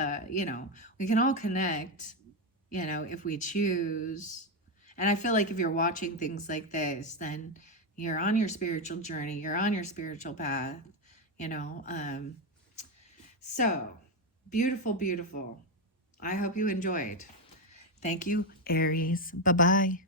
we can all connect, if we choose. And I feel like if you're watching things like this, then you're on your spiritual journey, you're on your spiritual path, So beautiful, beautiful. I hope you enjoyed. Thank you, Aries. Bye-bye.